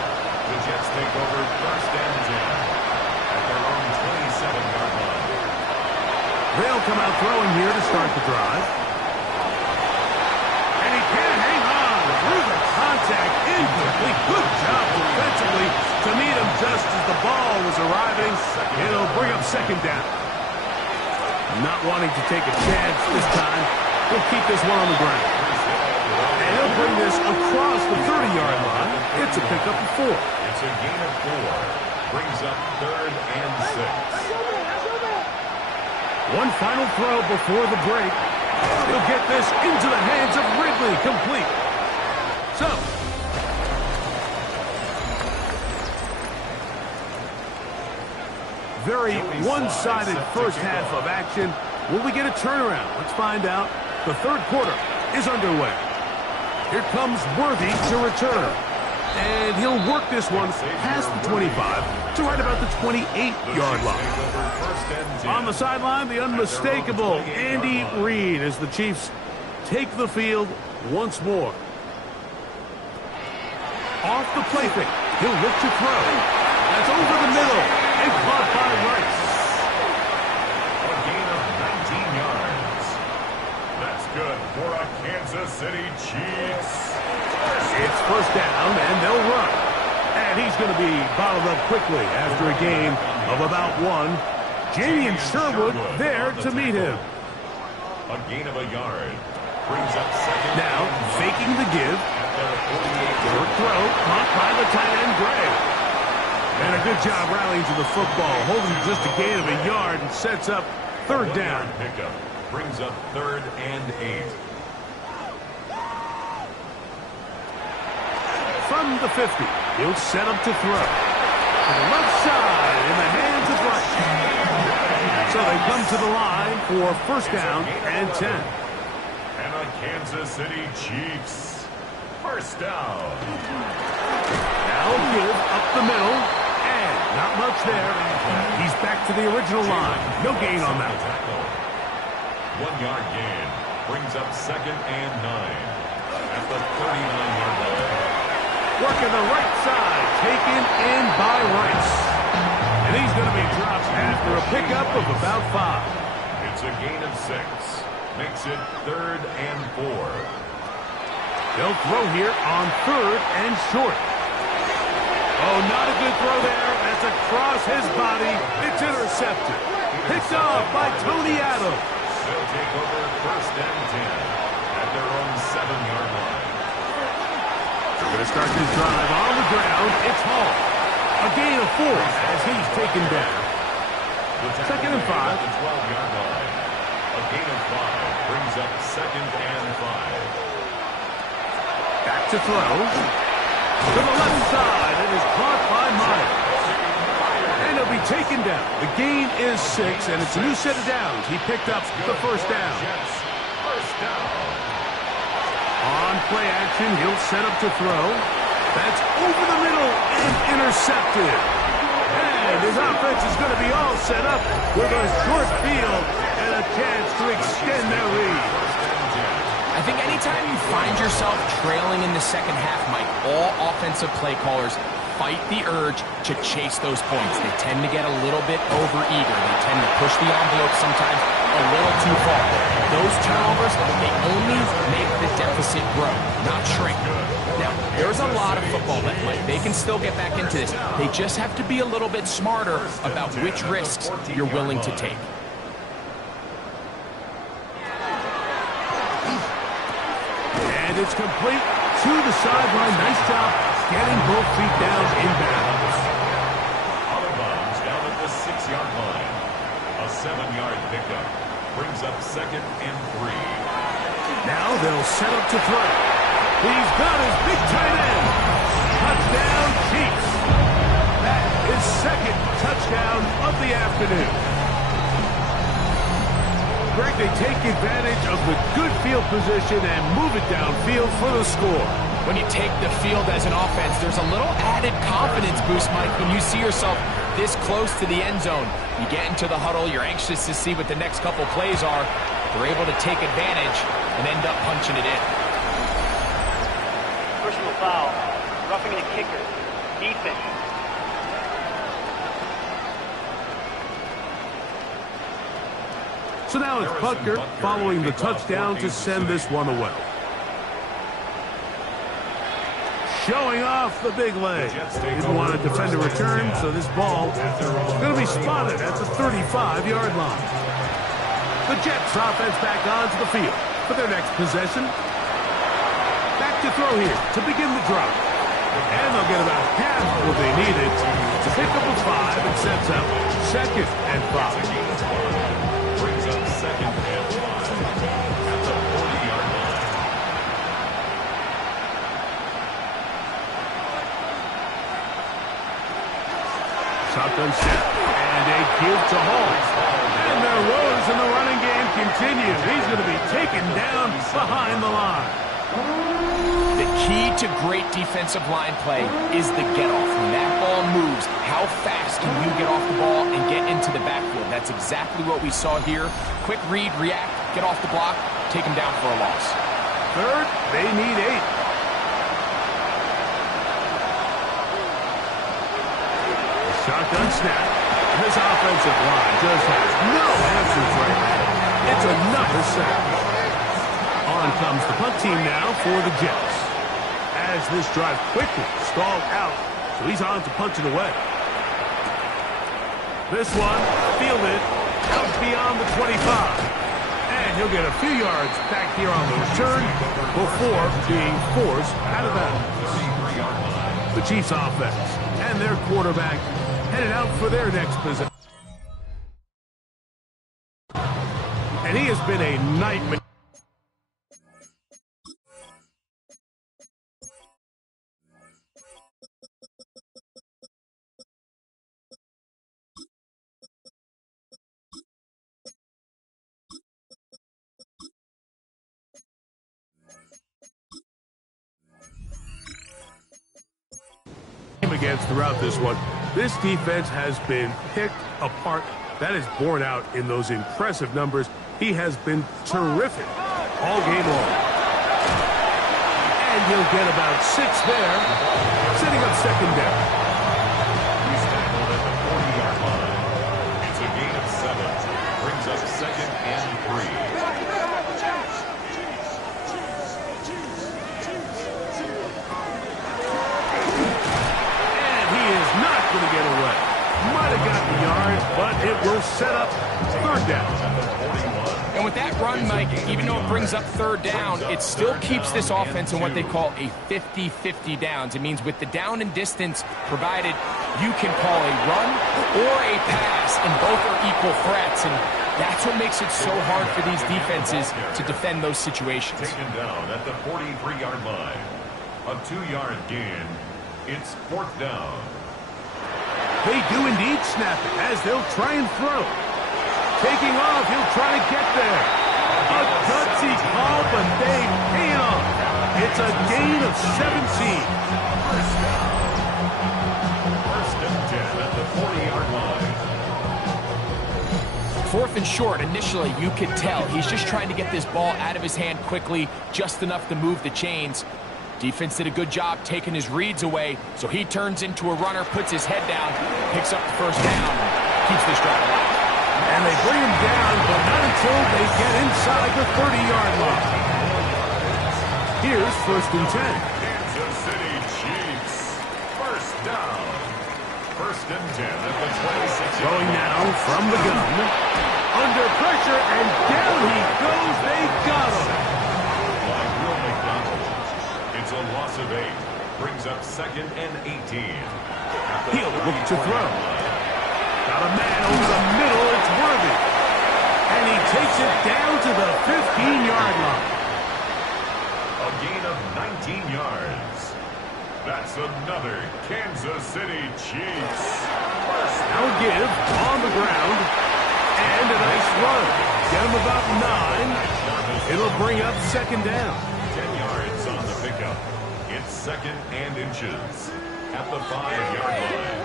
The Jets take over 1st and 10 at their own 27-yard line. They'll come out throwing here to start the drive. And he can't hang on through the contact. Incomplete. Good job defensively to meet him just as the ball was arriving. It'll bring up 2nd down. Not wanting to take a chance this time, he'll keep this one on the ground. And he'll bring this across the 30-yard line. It's a pickup of 4. It's a gain of 4. Brings up 3rd and 6. One final throw before the break. He'll get this into the hands of Ridley, complete. So, very one-sided first half of action. Will we get a turnaround? Let's find out. The 3rd quarter is underway. Here comes Worthy to return. And he'll work this one past the 25 to right about the 28-yard line. On the sideline, the unmistakable Andy Reid as the Chiefs take the field once more. Off the play fake. He'll look to throw. That's over the middle and caught by Rice. A gain of 19 yards. That's good for a Kansas City Chiefs. It's 1st down, and they'll run. And he's going to be bottled up quickly after a gain of about 1. Jamien Sherwood there to meet him. A gain of a yard. Brings up 2nd. Now, faking the give. Short throw, caught by the tight end, Gray. And a good job rallying to the football, holding just a gain of a yard and sets up 3rd down. Pickup brings up 3rd and 8. From the 50, he'll set up to throw. To the left side in the hands of Rice. So they come to the line for 1st down and 10. And a Kansas City Chiefs 1st down. Now give up the middle. And not much there. He's back to the original line. No gain on that. 1 yard gain. Brings up 2nd and 9. At the 39-yard line. Working the right side, taken in by Rice. And he's going to be dropped after a pickup of about 5. It's a gain of 6. Makes it 3rd and 4. They'll throw here on 3rd and short. Oh, not a good throw there. That's across his body. It's intercepted. Picked off by Tony Adams. They'll take over 1st and 10 at their own 7-yard line. They're going to start this drive on the ground. It's Hall. A gain of 4 as he's taken down. 2nd and 5. At the 12-yard line. A gain of 5 brings up 2nd and 5. Back to throw. To the left side. It is caught by Myers. And he'll be taken down. The gain is 6, and it's a new set of downs. He picked up the 1st down. First down. On play action, he'll set up to throw. That's over the middle and intercepted. And his offense is going to be all set up with a short field and a chance to extend their lead. I think anytime you find yourself trailing in the second half, Mike, all offensive play callers fight the urge to chase those points. They tend to get a little bit overeager. They tend to push the envelope sometimes a little too far. Those turnovers, they only make the deficit grow, not shrink. Now, there's a lot of football that, Mike, they can still get back into this. They just have to be a little bit smarter about which risks you're willing to take. And it's complete to the sideline. Nice job getting both feet down in bounds. Out of bounds down at the 6-yard line. A 7-yard pickup brings up 2nd and 3. Now they'll set up to throw. He's got his big tight end. Touchdown, Chiefs. second touchdown of the afternoon. Greg, they take advantage of the good field position and move it downfield for the score. When you take the field as an offense, there's a little added confidence boost, Mike, when you see yourself this close to the end zone. You get into the huddle, you're anxious to see what the next couple plays are. They're able to take advantage and end up punching it in. Personal foul, roughing the kicker, defense. So now it's Butker following the touchdown to send this one away. Showing off the big leg. Didn't want to defend a return, so this ball is going to be spotted at the 35-yard line. The Jets offense back onto the field for their next possession. Back to throw here to begin the drive. And they'll get about half what they needed to pick up a 5 and sets up 2nd and 5. Brings up 2nd and 5 at the 40-yard line. Shotgun snap and a give to Hall. And their woes in the running game continue. He's going to be taken down behind the line. The key to great defensive line play is the get-off. When that ball moves, how fast can you get off the ball and get into the backfield? That's exactly what we saw here. Quick read, react, get off the block, take him down for a loss. Third, they need 8. Shotgun snap. This offensive line just has no answers right now. It's another sack. On comes the punt team now for the Jets. As this drive quickly stalled out, so he's on to punch it away. This one fielded out beyond the 25. And he'll get a few yards back here on the return before being forced out of bounds. The Chiefs offense and their quarterback headed out for their next possession. And he has been a nightmare. Against throughout this one. This defense has been picked apart. That is borne out in those impressive numbers. He has been terrific all game long. And he'll get about 6 there, setting up 2nd down. He's tackled at the 40-yard line. It's a gain of 7. Brings up 2nd and 3. Going to get away. Might have got the yard, but it will set up 3rd down. And with that run, Mike, even though it brings up 3rd down, it still keeps this offense in what they call a 50-50 downs. It means with the down and distance provided, you can call a run or a pass, and both are equal threats. And that's what makes it so hard for these defenses to defend those situations. Taken down at the 43-yard line. A 2-yard gain. It's 4th down. They do indeed snap it as they'll try and throw. Taking off, he'll try to get there. A gutsy call, but they pay it off. It's a gain of 17. First and 10 at the 40-yard line. 4th and short, initially, you could tell he's just trying to get this ball out of his hand quickly, just enough to move the chains. Defense did a good job taking his reads away, so he turns into a runner, puts his head down, picks up the 1st down, keeps this drive alive. And they bring him down, but not until they get inside the 30-yard line. Here's 1st and 10. Kansas City Chiefs. 1st down. 1st and 10 at the 26. Going now from the gun. Under pressure, and down he goes. They got him. By Will McDonald. It's a loss of 8. Brings up 2nd and 18. He'll look to throw. Got a man over the middle. It's Worthy. And he takes it down to the 15-yard line. A gain of 19 yards. That's another Kansas City Chiefs. Now a give on the ground. And a nice run. Get him about 9. It'll bring up second down. 10 yards on the pickup. It's second and inches at the 5-yard line.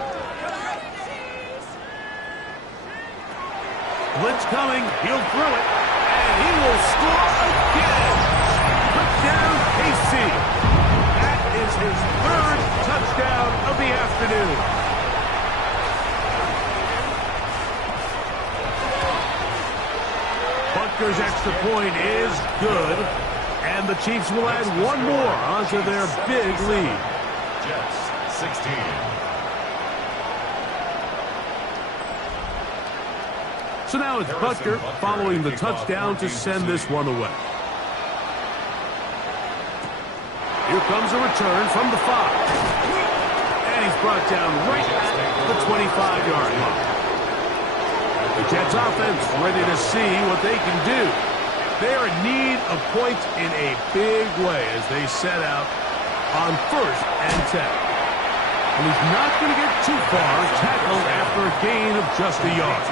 Blitz coming. He'll throw it. And he will score again. Touchdown, KC. That is his 3rd touchdown of the afternoon. Butker's extra point is good. And the Chiefs will add one more onto their big lead. Jets, 16. So now it's Butker following the touchdown to send this one away. Here comes a return from the 5. And he's brought down right at the 25-yard line. The Jets offense ready to see what they can do. They are in need of points in a big way as they set out on 1st and 10. And he's not going to get too far, tackled after a gain of just a yard.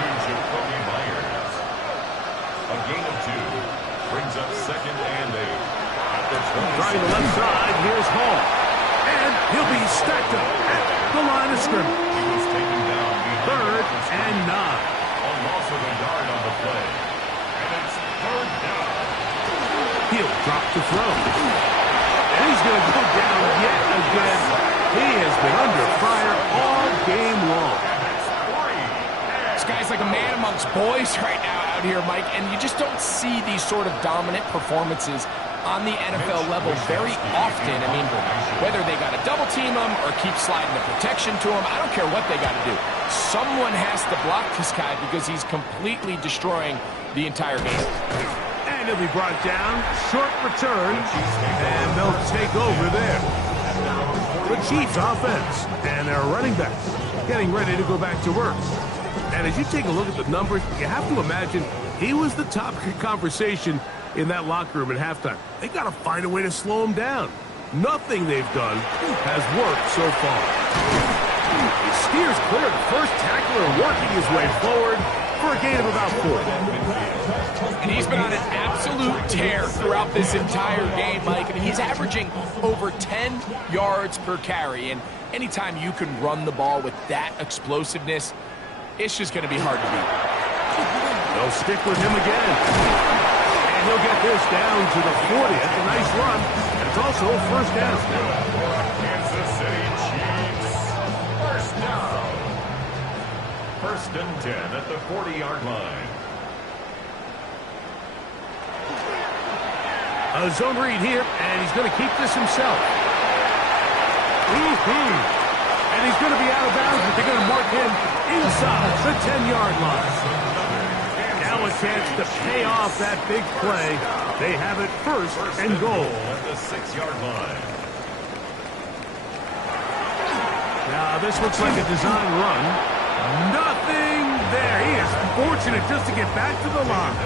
A gain of 2 brings up second and 8. Trying the left side, here's Hall. And he'll be stacked up at the line of scrimmage. He was taken down behind 3rd and 9. A loss of a yard on the play. And it's 3rd down. He'll drop to throw. And he's going to go down yet again. He has been under fire all game long. This guy's like a man amongst boys right now out here, Mike, and you just don't see these sort of dominant performances on the NFL level very often. I mean, whether they got to double team him or keep sliding the protection to him, I don't care what they got to do. Someone has to block this guy because he's completely destroying the entire game. And he'll be brought down, short return, and they'll take over there. The Chiefs offense and their running backs getting ready to go back to work. And as you take a look at the numbers, you have to imagine he was the topic of conversation in that locker room at halftime. They got to find a way to slow him down. Nothing they've done has worked so far. He steers clear of the first tackler, working his way forward for a gain of about 4. And he's been on an absolute tear throughout this entire game, Mike. I mean, he's averaging over 10 yards per carry. And anytime you can run the ball with that explosiveness, it's just going to be hard to beat. They'll stick with him again. And he'll get this down to the 40. That's a nice run. And it's also a 1st down. Kansas City Chiefs. 1st down. 1st and 10 at the 40-yard line. A zone read here, and he's going to keep this himself. And he's going to be out of bounds, but they're going to mark him inside the 10-yard line. Now a chance to pay off that big play. They have it 1st and goal. At the 6-yard line. Now this looks like a design run. Nothing there. He is fortunate just to get back to the line.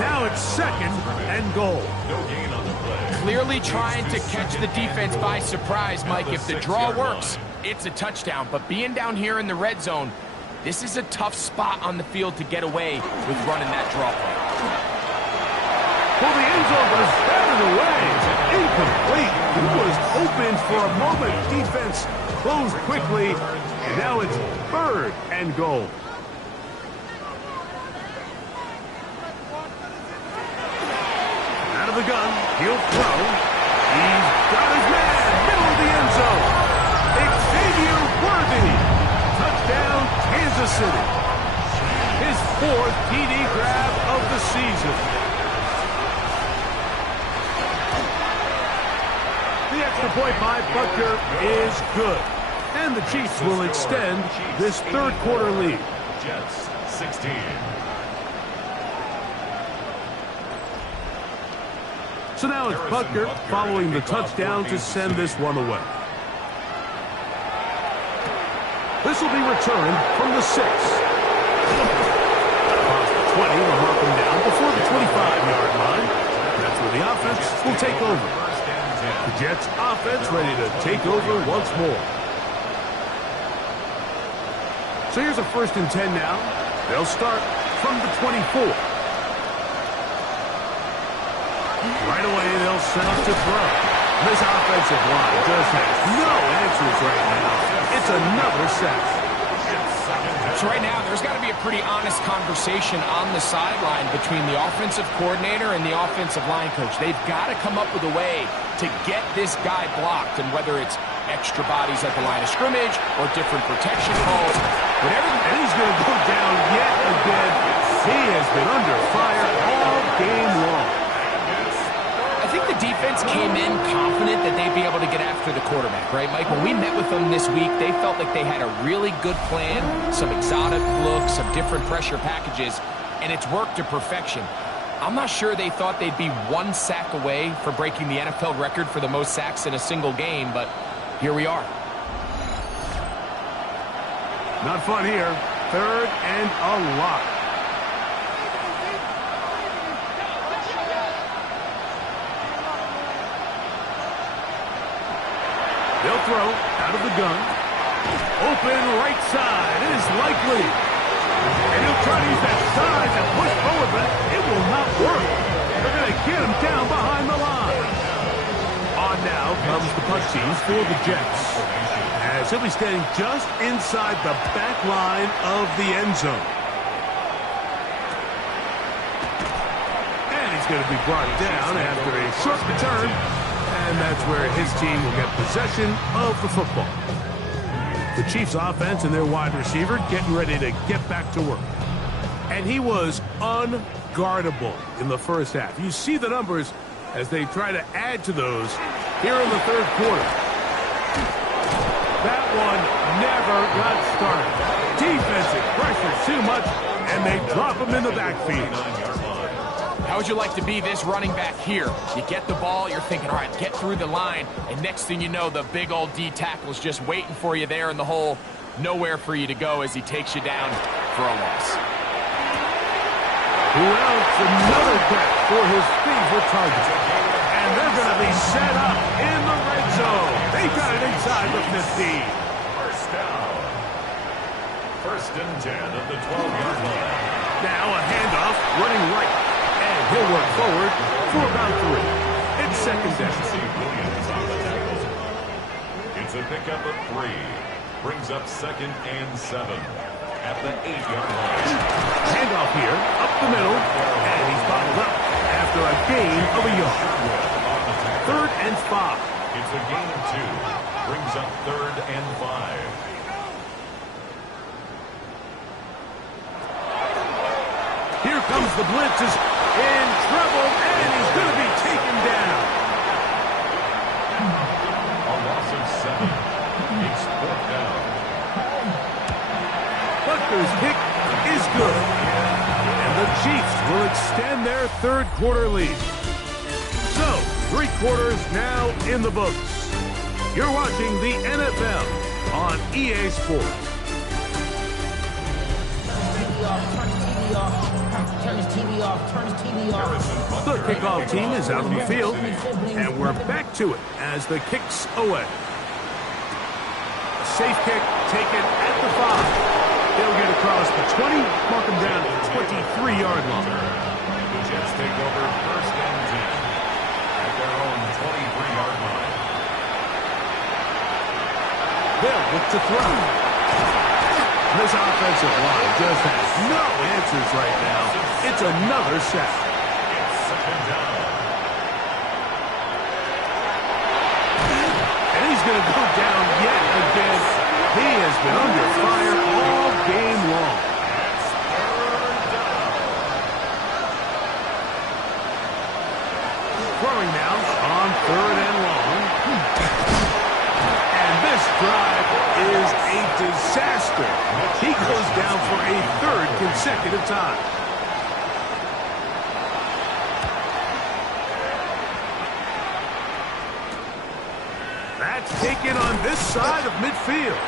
Now it's 2nd and goal. No gain on the play. Clearly trying to catch the defense by surprise, Mike. If the draw works, it's a touchdown. But being down here in the red zone, this is a tough spot on the field to get away with running that draw play. Well, the end zone was batted away. Incomplete. He was open for a moment. Defense closed quickly. And now it's 3rd and goal. Out of the gun. He'll throw. He's got his man. Middle of the end zone. Xavier Worthy. Touchdown, Kansas City. His 4th TD grab of the season. The extra point by Butker is good. And the Chiefs will extend this 3rd quarter lead. Jets, 16. So now it's Butker following the touchdown to send this one away. This will be returned from the 6. Across the 20, will mark him down before the 25-yard line. That's where the offense will take over. 1st and The Jets offense ready to take over once more. So here's a 1st and 10 now. They'll start from the 24. Right away, they'll set up to throw. This offensive line just has no answers right now. It's another sack. So right now, there's got to be a pretty honest conversation on the sideline between the offensive coordinator and the offensive line coach. They've got to come up with a way to get this guy blocked, and whether it's extra bodies at the line of scrimmage or different protection calls, whatever. And he's going to go down yet again. He has been under fire all game long. I think the defense came in confident that they'd be able to get after the quarterback, right, Mike? When we met with them this week, they felt like they had a really good plan, some exotic looks, some different pressure packages, and it's worked to perfection. I'm not sure they thought they'd be 1 sack away for breaking the NFL record for the most sacks in a single game, but here we are. Not fun here. 3rd and a lot. They'll throw out of the gun. Open right side is likely. And he'll try to use that size and push forward, but it will not work. They're going to get him down behind the line. On now comes the punt team for the Jets, as he'll be standing just inside the back line of the end zone. And he's going to be brought down after a short return. And that's where his team will get possession of the football. The Chiefs offense and their wide receiver getting ready to get back to work. And he was unguardable in the first half. You see the numbers as they try to add to those here in the 3rd quarter. That one never got started. Defensive pressure too much, and they drop him in the backfield. How would you like to be this running back here? You get the ball, you're thinking, all right, get through the line, and next thing you know, the big old D tackle's just waiting for you there in the hole. Nowhere for you to go as he takes you down for a loss. Who else? Another catch for his favorite target. And they're going to be set up in the red zone. They got it inside the 15. 1st down. 1st and 10 at the 12-yard line. Now a handoff running right. And he'll work forward for about 3. It's 2nd down. Williams on the tackle. It's a pickup of 3. Brings up 2nd and 7 at the 8-yard line. Handoff here, up the middle, and he's bottled up after a gain of a yard. 3rd and 5. It's a gain of 2. Brings up 3rd and 5. Here comes the blitz. Is in trouble, and he's going to be taken down. A loss of 7. It's 4th down. Butker's kick is good. And the Chiefs will extend their 3rd quarter lead. So, 3 quarters now in the books. You're watching the NFL on EA Sports. Turn his TV off. Turn his TV off. The kickoff team is out on the field, and we're back to it as the kick's away. Safe kick taken at the 5. They'll get across the 20, mark them down at the 23-yard line. The Jets take over 1st and 10 at their own 23-yard line. They'll look to throw. This offensive line just has no answers right now. It's another sack. It's 2nd down. And he's going to go down yet again. He has been under fire all game long. Throwing now on 3rd and long. And this drive is a disaster. He goes down for a 3rd consecutive time. That's taken on this side of midfield.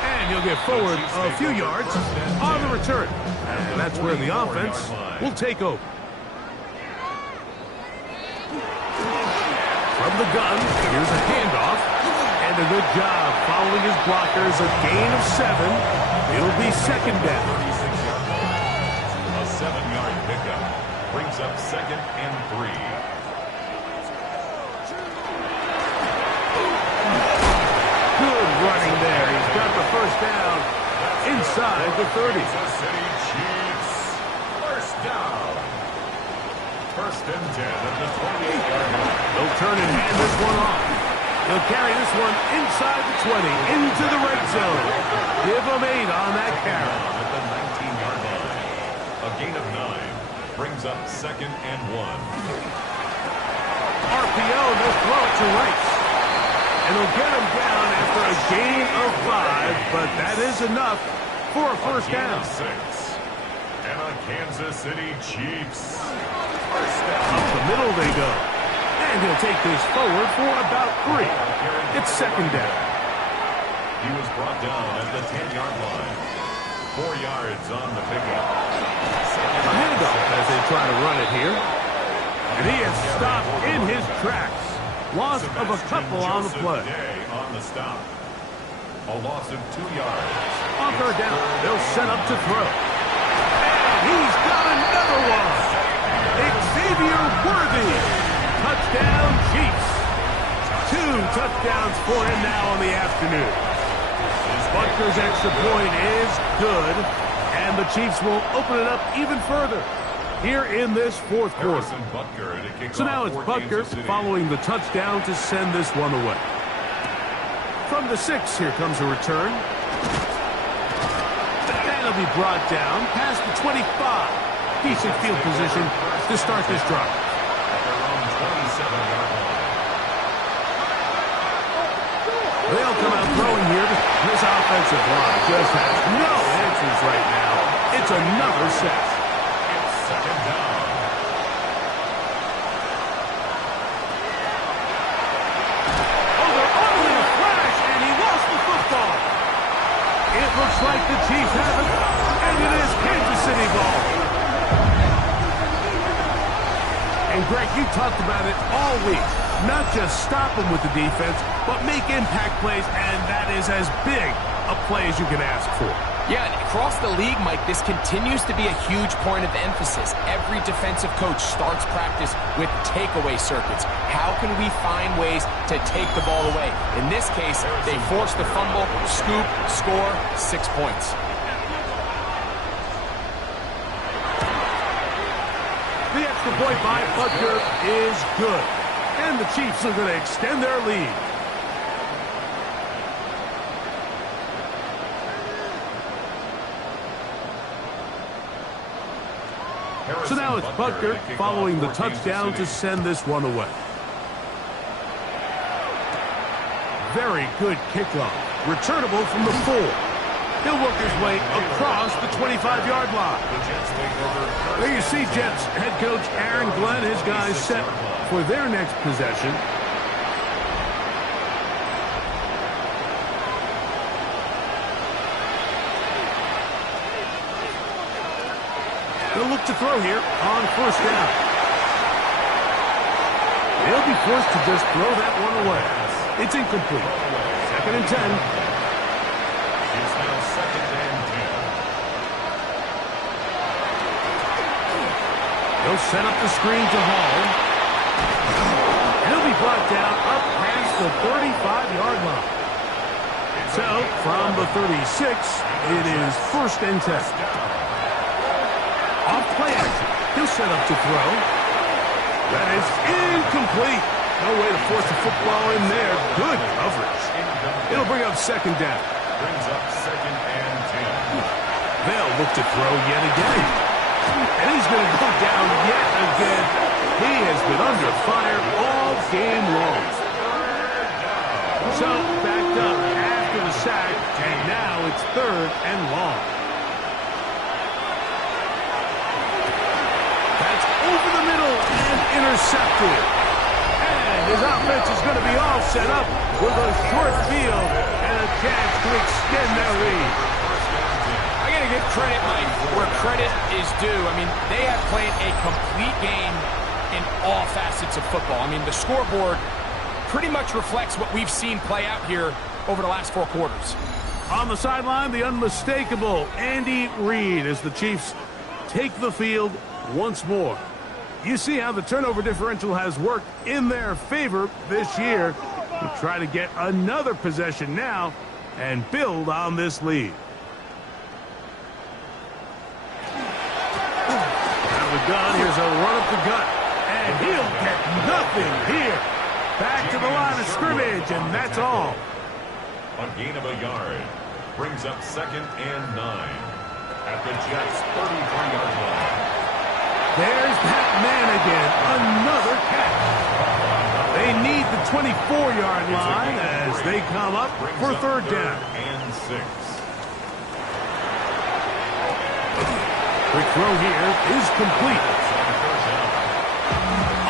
And he'll get forward a few yards on the return. And that's where the offense will take over. From the gun. Here's a handoff. And a good job following his blockers. A gain of 7. It'll be second down. 36-yard line. A 7-yard pickup brings up second and 3. Good running there. He's got the first down inside the 30. Kansas City Chiefs. First down. First and 10 at the 28-yard line. They'll turn and hand this one off. He'll carry this one inside the 20, into the red zone. Give him 8 on that carry. At the 19-yard line. A gain of 9 brings up second and 1. RPO, they'll throw it to Rice. And they'll get him down after a gain of 5, but that is enough for a first down. 6. And a Kansas City Chiefs. First down. Up the middle they go. And he'll take this forward for about 3. It's second down. He was brought down at the 10-yard line. 4 yards on the pickup. A handoff as they try to run it here. And he is stopped in his tracks. Loss of a couple on the play. On the stop. A loss of 2 yards. On third down, they'll set up to throw. And he's got another one. Xavier Worthy. Touchdown, Chiefs. 2 touchdowns for him now on the afternoon. Butker's extra point is good, and the Chiefs will open it up even further here in this fourth quarter. So now it's Butker following the touchdown to send this one away. From the 6, here comes a return. That'll be brought down past the 25. Decent field position to start this drive. They'll come out throwing here. This offensive line just has no answers right now. It's another set. It's second down. Oh, they're on in a flash, and he lost the football. It looks like the Chiefs have it, and it is Kansas City ball. And Greg, you talked about it all week. Not just stop them with the defense, but make impact plays, and that is as big a play as you can ask for. Yeah, and across the league, Mike, this continues to be a huge point of emphasis. Every defensive coach starts practice with takeaway circuits. How can we find ways to take the ball away? In this case, they force the fumble, scoop, score, 6 points. The extra point by Butker is good. And the Chiefs are going to extend their lead. So now it's Butker following the touchdown to send this one away. Very good kickoff. Returnable from the 4. He'll work his way across the 25-yard line. There you see Jets head coach Aaron Glenn, his guys set for their next possession. They'll look to throw here on first down. They'll be forced to just throw that one away. It's incomplete. Second and 10. It's now second and 10. They'll set up the screen to Hall. He'll be brought down up past the 35-yard line. So, from the 36, it is first and 10. Off play action. He'll set up to throw. That is incomplete. No way to force the football in there. Good coverage. It'll bring up second down. Brings up second and 10. They'll look to throw yet again. And he's going to go down yet again. He has been under fire all game long. So, backed up after the sack, and now it's third and long. That's over the middle and intercepted. And his offense is going to be all set up with a short field and a chance to extend their lead. I got to give credit, Mike, where credit is due. I mean, they have played a complete game in all facets of football. I mean, the scoreboard pretty much reflects what we've seen play out here over the last 4 quarters. On the sideline, the unmistakable Andy Reid as the Chiefs take the field once more. You see how the turnover differential has worked in their favor this year. We try to get another possession now and build on this lead. Out of the gun, here's a run up the gut, and he'll get nothing here. Back to the line of scrimmage, and that's all. A gain of a yard brings up 2nd and 9 at the Jets' 33-yard line. There's that man again, another catch. They need the 24-yard line as they come up for 3rd down. And 6. Quick throw here is complete.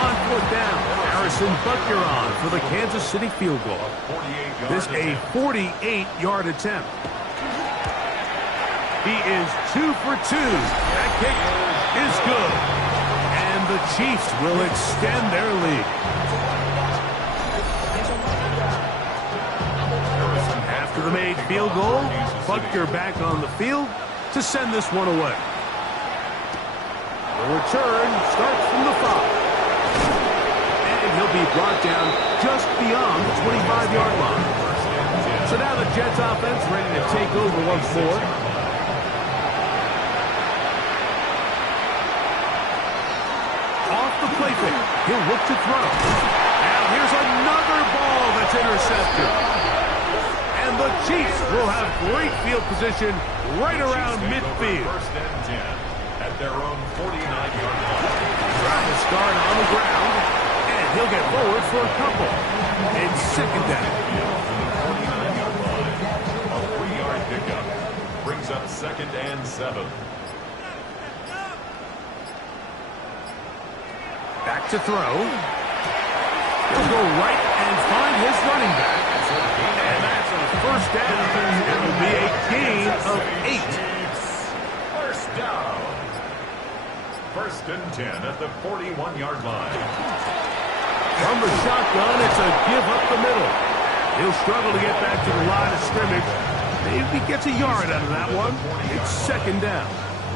On 4th down, Harrison Butker on for the Kansas City field goal. This a 48-yard attempt. He is 2 for 2. That kick is good. And the Chiefs will extend their lead. After the made field goal, Butker back on the field to send this one away. The return starts from the 5. And he'll be brought down just beyond the 25-yard line. So now the Jets offense ready to take over once more. Off the play fake, he'll look to throw. Now here's another ball that's intercepted. And the Chiefs will have great field position right around midfield. 1st and 10 at their own 49-yard line. Travis Guard on the ground, and he'll get forward for a couple. It's 2nd down. A 3-yard pickup brings up 2nd and 7. Back to throw. He'll go right and find his running back. And that's a 1st down. It'll be a gain of 8. 1st down. 1st and 10 at the 41-yard line. From the shotgun, it's a give up the middle. He'll struggle to get back to the line of scrimmage. Maybe he gets a yard out of that one. It's 2nd down.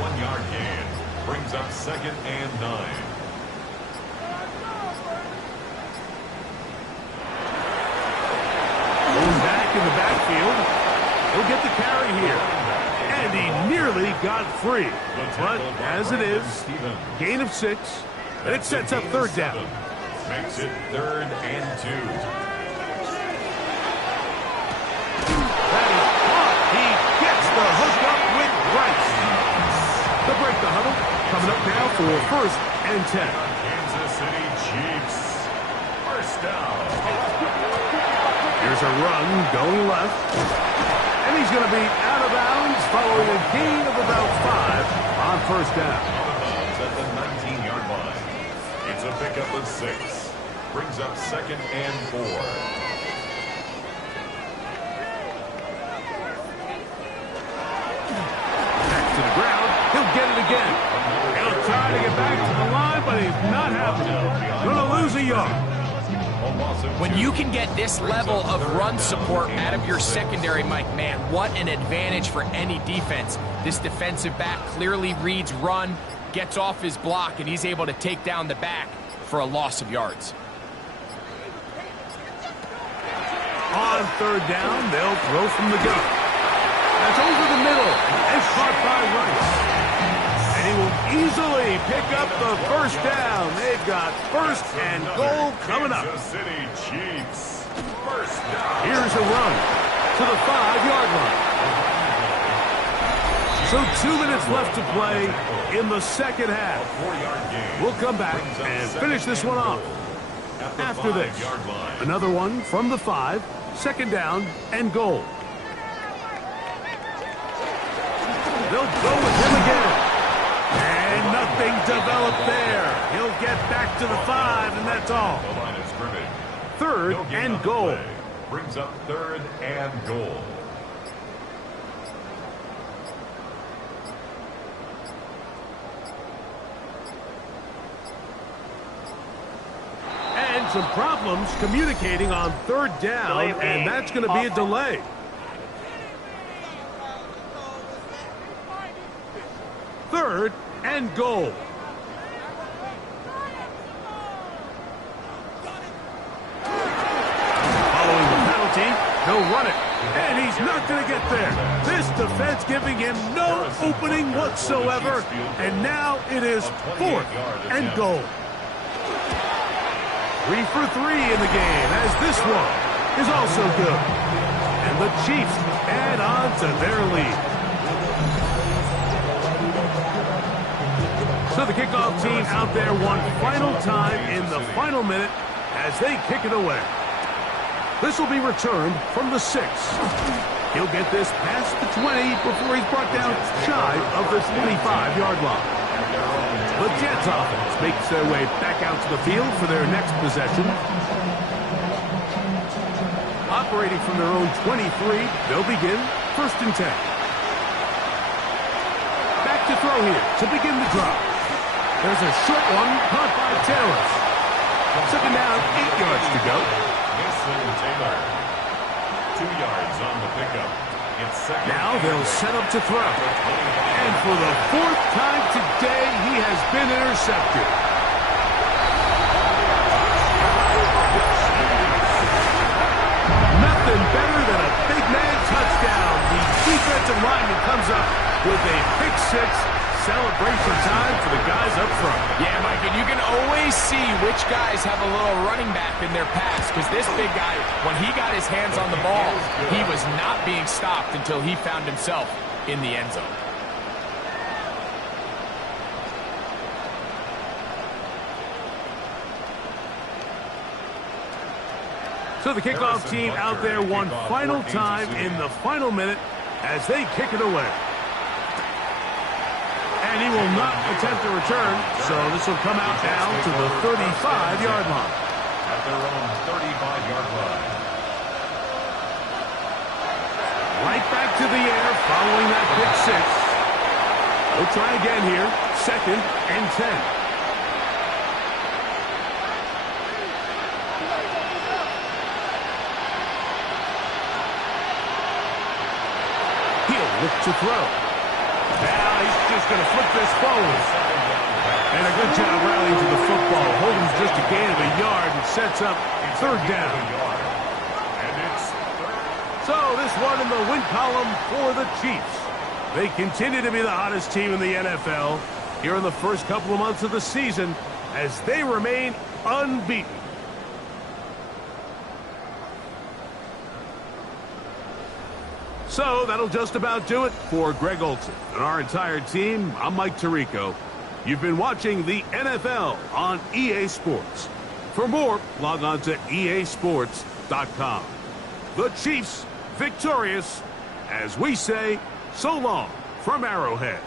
1-yard gain brings up 2nd and 9. Going back in the backfield. He'll get the carry here. And he nearly got free. But as it is, gain of 6. And it sets up 3rd down. Makes it 3rd and 2. That is caught. He gets the hook up with Rice. They'll break the huddle. Coming up now for 1st and 10. Kansas City Chiefs. 1st down. Here's a run going left. And he's going to be out of bounds following a gain of about 5 on 1st down. Out of bounds at the 19-yard line. It's a pickup of 6. Brings up 2nd and 4. Back to the ground. He'll get it again. He'll try to get back to the line, but he's not happening. Going to lose a yard. When you can get this level of run support out of your secondary, Mike, man, what an advantage for any defense. This defensive back clearly reads run, gets off his block, and he's able to take down the back for a loss of yards. On 3rd down, they'll throw from the gun. That's over the middle and caught by Rice. And he will easily pick up the 1st down. They've got 1st and goal coming up. Kansas City Chiefs. 1st down. Here's a run to the 5-yard line. So 2 minutes left to play in the 2nd half. 4-yard gain. We'll come back and finish this one off. After this, another one from the 5, 2nd down and goal. They'll go with him again. And nothing developed there. He'll get back to the 5, and that's all. The line is scrimmage. 3rd No gain and on the goal. play. Brings up 3rd and goal. And some problems communicating on third down, and that's going to be a delay. Third and goal. Following the penalty, he'll run it, and he's not going to get there. This defense giving him no opening whatsoever, and now it is fourth and goal. 3 for 3 in the game, as this one is also good. And the Chiefs add on to their lead. So the kickoff team out there one final time in the final minute as they kick it away. This will be returned from the 6. He'll get this past the 20 before he's brought down shy of the 25-yard line. The Jets offense makes their way back out to the field for their next possession. Operating from their own 23, they'll begin 1st and 10. Back to throw here to begin the drive. There's a short one caught by Taylor. 2nd down, 8 yards to go. Mason Taylor. 2 yards on the pickup. It's second. Now they'll set up to throw. And for the 4th time today, he has been intercepted. Nothing better than a big man touchdown. The defensive lineman comes up with a pick 6. Celebration time for the guys up front. Yeah, Mike, and you can always see which guys have a little running back in their pass, because this big guy, when he got his hands on the ball, he was not being stopped until he found himself in the end zone. So the kickoff team out there one final time in the final minute as they kick it away. And he will not attempt a return, so this will come out now to the 35-yard line. At their own 35-yard line. Right back to the air following that pick 6. We'll try again here, 2nd and 10. He'll look to throw. Now he's just going to flip this forward. And a good job rallying to the football. Holden's just a gain of a yard and sets up 3rd down. And it's So this one in the win column for the Chiefs. They continue to be the hottest team in the NFL here in the first couple of months of the season as they remain unbeaten. So that'll just about do it for Greg Olsen and our entire team. I'm Mike Tirico. You've been watching the NFL on EA Sports. For more, log on to easports.com. The Chiefs victorious as we say so long from Arrowhead.